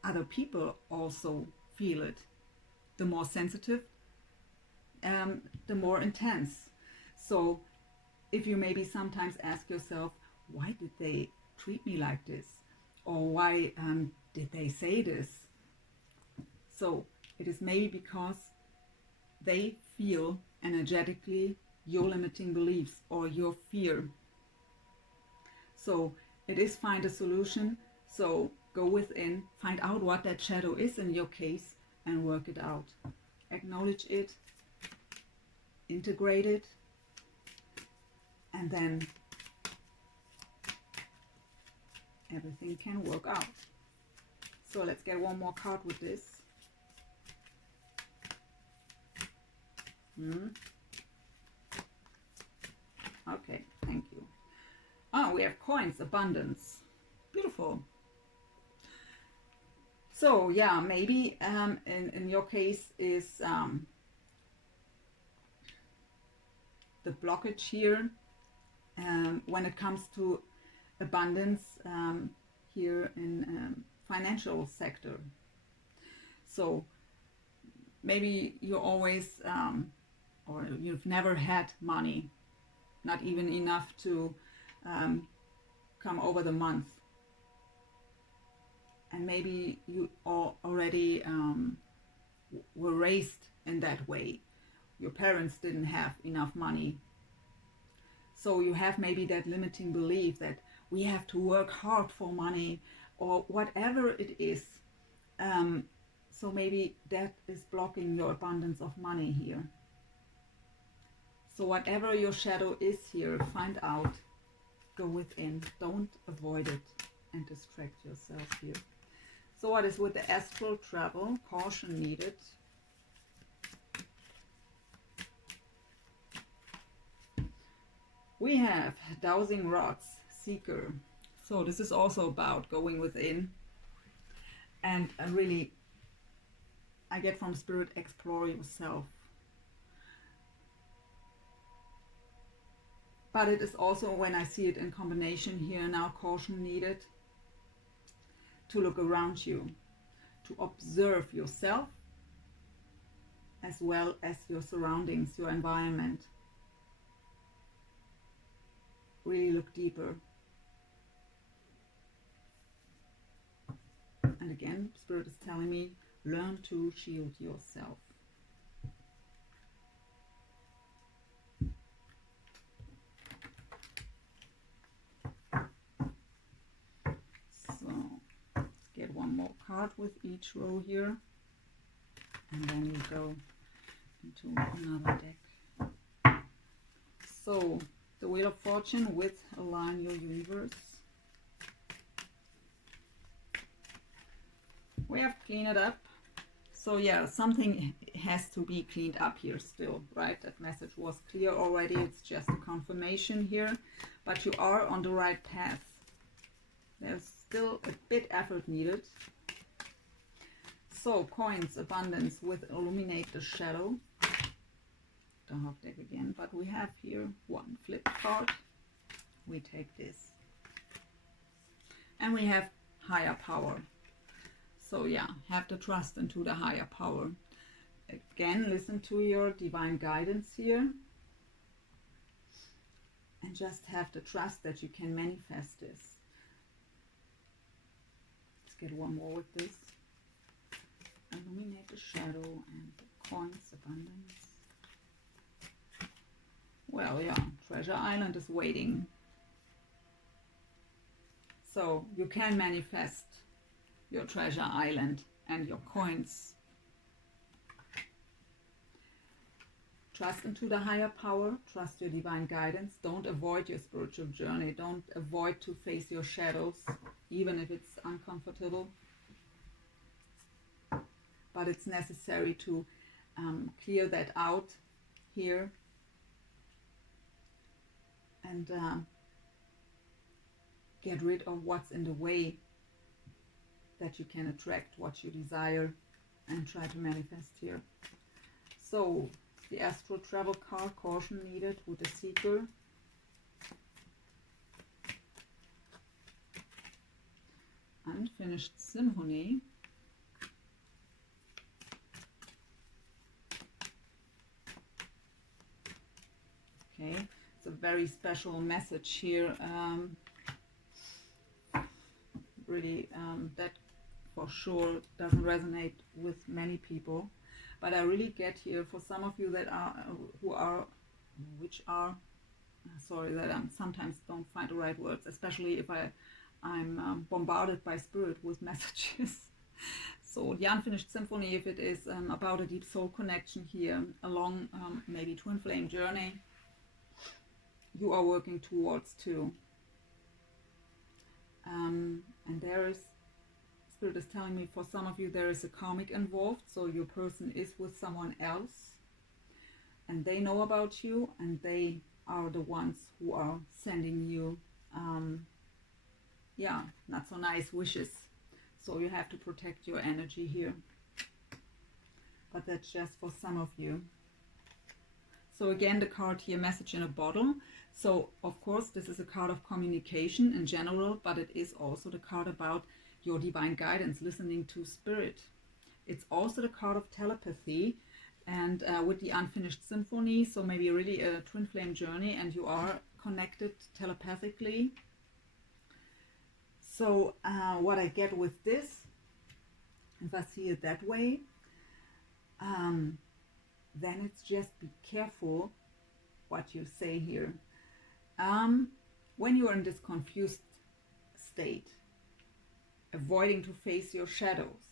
other people also feel it. The more sensitive, the more intense. So if you maybe sometimes ask yourself, why did they treat me like this? Or why did they say this? So it is maybe because they feel energetically your limiting beliefs or your fear. So it is find a solution. So go within, find out what that shadow is in your case and work it out. Acknowledge it, integrate it, and then everything can work out. So let's get one more card with this. Okay, thank you. Oh, we have coins, abundance. Beautiful. So yeah, maybe in your case is the blockage here when it comes to abundance here in financial sector. So maybe you always or you've never had money, not even enough to come over the month, and maybe you already were raised in that way. Your parents didn't have enough money, so you have maybe that limiting belief that we have to work hard for money or whatever it is. So maybe that is blocking your abundance of money here. So whatever your shadow is here, find out, go within, don't avoid it and distract yourself here. So what is with the astral travel? Caution needed. We have dowsing rods, seeker. So this is also about going within, and really, I get from Spirit, explore yourself. But it is also, when I see it in combination here now, caution needed, to look around you, to observe yourself as well as your surroundings, your environment. Really look deeper. And again, Spirit is telling me, learn to shield yourself. So let's get one more card with each row here, and then we go into another deck. So the Wheel of Fortune with Align Your Universe. We have cleaned it up. So yeah, something has to be cleaned up here still, right? That message was clear already. It's just a confirmation here, but you are on the right path. There's still a bit effort needed. So coins, abundance with Illuminate the Shadow. The half deck again, but we have here one flip card. We take this, and we have higher power. So yeah, have the trust into the higher power. Again, listen to your divine guidance here, and just have the trust that you can manifest this. Let's get one more with this. Illuminate the shadow and the coins, abundance. Well, yeah, Treasure Island is waiting. So you can manifest your treasure island and your coins. Trust into the higher power, trust your divine guidance. Don't avoid your spiritual journey. Don't avoid to face your shadows, even if it's uncomfortable. But it's necessary to clear that out here and get rid of what's in the way, that you can attract what you desire and try to manifest here. So the astral travel card, caution needed with the seeker. Unfinished symphony. Okay, it's a very special message here. Really, that for sure doesn't resonate with many people, but I really get here for some of you that are sorry that I sometimes don't find the right words, especially if I'm bombarded by spirit with messages. So the unfinished symphony, if it is about a deep soul connection here, along maybe twin flame journey, you are working towards too. And there is, Spirit is telling me, for some of you there is a karmic involved, so your person is with someone else and they know about you, and they are the ones who are sending you yeah, not so nice wishes. So you have to protect your energy here, but that's just for some of you. So again, the card here, message in a bottle. So of course this is a card of communication in general, but it is also the card about your divine guidance, listening to spirit. It's also the card of telepathy, and with the unfinished symphony, so maybe really a twin flame journey and you are connected telepathically. So what I get with this, if I see it that way, then it's just be careful what you say here. When you are in this confused state, avoiding to face your shadows,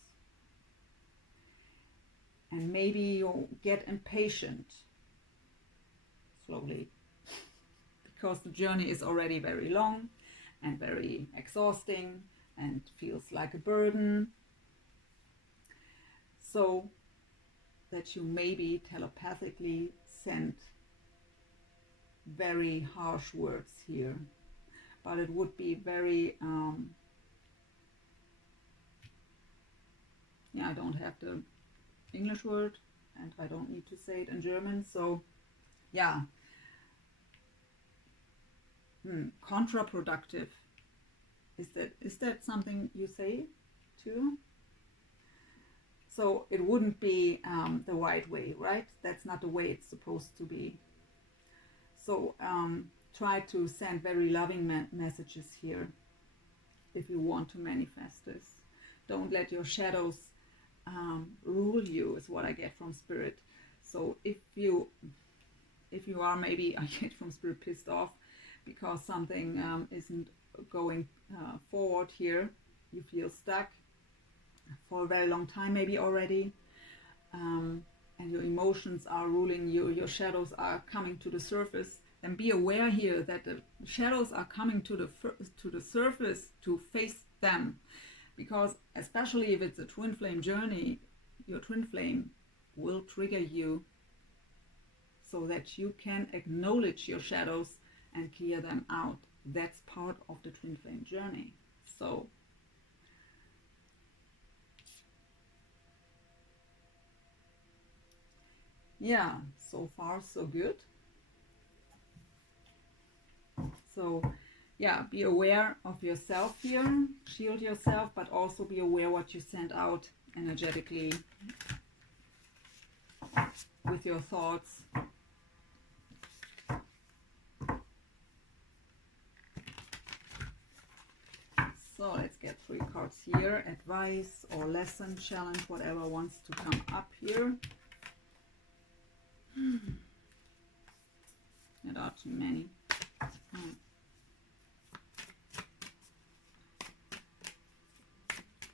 and maybe you get impatient slowly because the journey is already very long and very exhausting and feels like a burden. So that you maybe telepathically send very harsh words here, but it would be very yeah, I don't have the English word and I don't need to say it in German, so yeah, counterproductive. Is that something you say too? So it wouldn't be the right way, right? That's not the way it's supposed to be. So try to send very loving messages here if you want to manifest this. Don't let your shadows rule you, is what I get from Spirit. So if you are, maybe I get from Spirit, pissed off because something isn't going forward here, you feel stuck for a very long time maybe already, and your emotions are ruling you, your shadows are coming to the surface, then be aware here that the shadows are coming to the surface to face them. Because especially if it's a twin flame journey, your twin flame will trigger you so that you can acknowledge your shadows and clear them out. That's part of the twin flame journey. So yeah, so far so good. So yeah, be aware of yourself here, shield yourself, but also be aware what you send out energetically with your thoughts. So let's get 3 cards here. Advice or lesson, challenge, whatever wants to come up here. There are too many.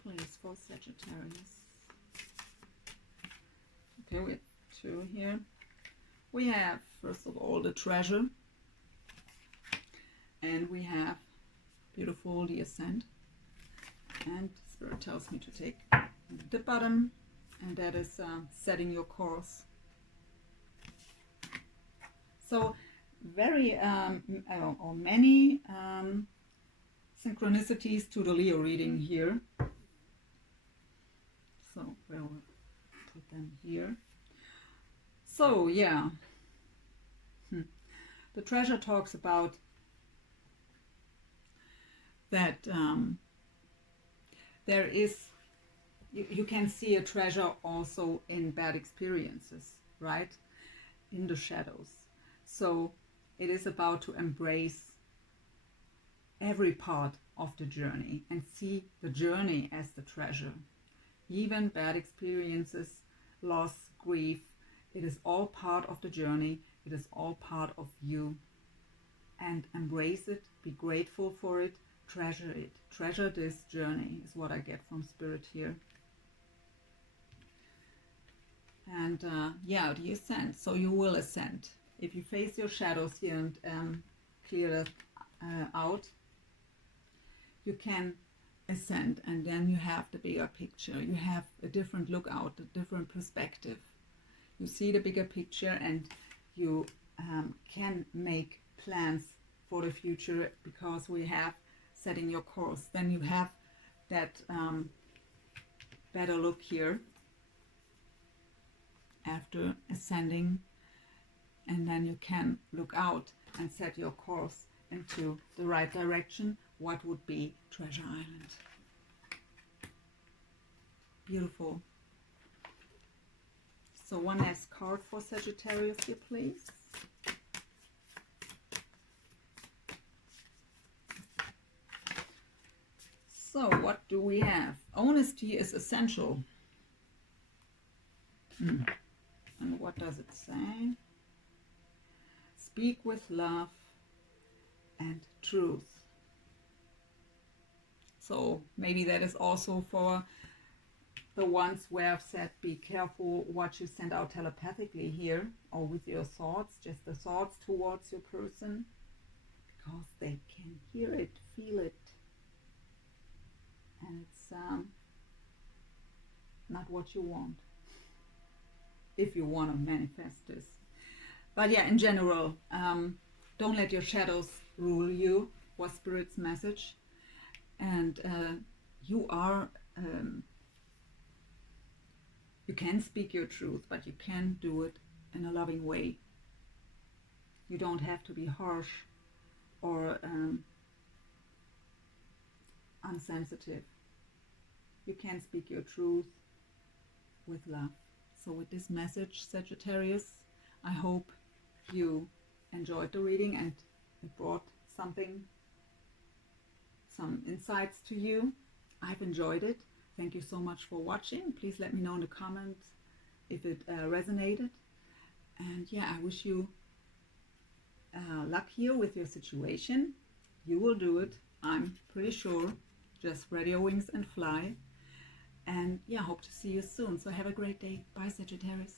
Please, for Sagittarius. Okay, we have 2 here. We have, first of all, the treasure. And we have beautiful, the ascent. And Spirit tells me to take the bottom, and that is setting your course. So very or many synchronicities to the Leo reading here. So we'll put them here. So yeah, the treasure talks about that there is, you can see a treasure also in bad experiences, right? In the shadows. So it is about to embrace every part of the journey and see the journey as the treasure. Even bad experiences, loss, grief, it is all part of the journey. It is all part of you. And embrace it, be grateful for it, treasure it. Treasure this journey is what I get from Spirit here. And yeah, the ascent. So you will ascend. If you face your shadows here and clear that out, you can ascend, and then you have the bigger picture. You have a different look out, a different perspective. You see the bigger picture, and you can make plans for the future because we have setting your course. Then you have that better look here after ascending, and then you can look out and set your course into the right direction. What would be Treasure Island? Beautiful. So one last card for Sagittarius here, please. So what do we have? Honesty is essential. And what does it say? Speak with love and truth. So maybe that is also for the ones where I've said be careful what you send out telepathically here, or with your thoughts, just the thoughts towards your person, because they can hear it, feel it, and it's not what you want if you want to manifest this. But yeah, in general, don't let your shadows rule you, was Spirit's message. And you are you can speak your truth, but you can do it in a loving way. You don't have to be harsh or unsensitive. You can speak your truth with love. So with this message, Sagittarius, I hope you enjoyed the reading and it brought some insights to you. I've enjoyed it. Thank you so much for watching. Please let me know in the comments if it resonated. And yeah, I wish you luck here with your situation. You will do it, I'm pretty sure. Just spread your wings and fly. And yeah, hope to see you soon. So have a great day. Bye, Sagittarius.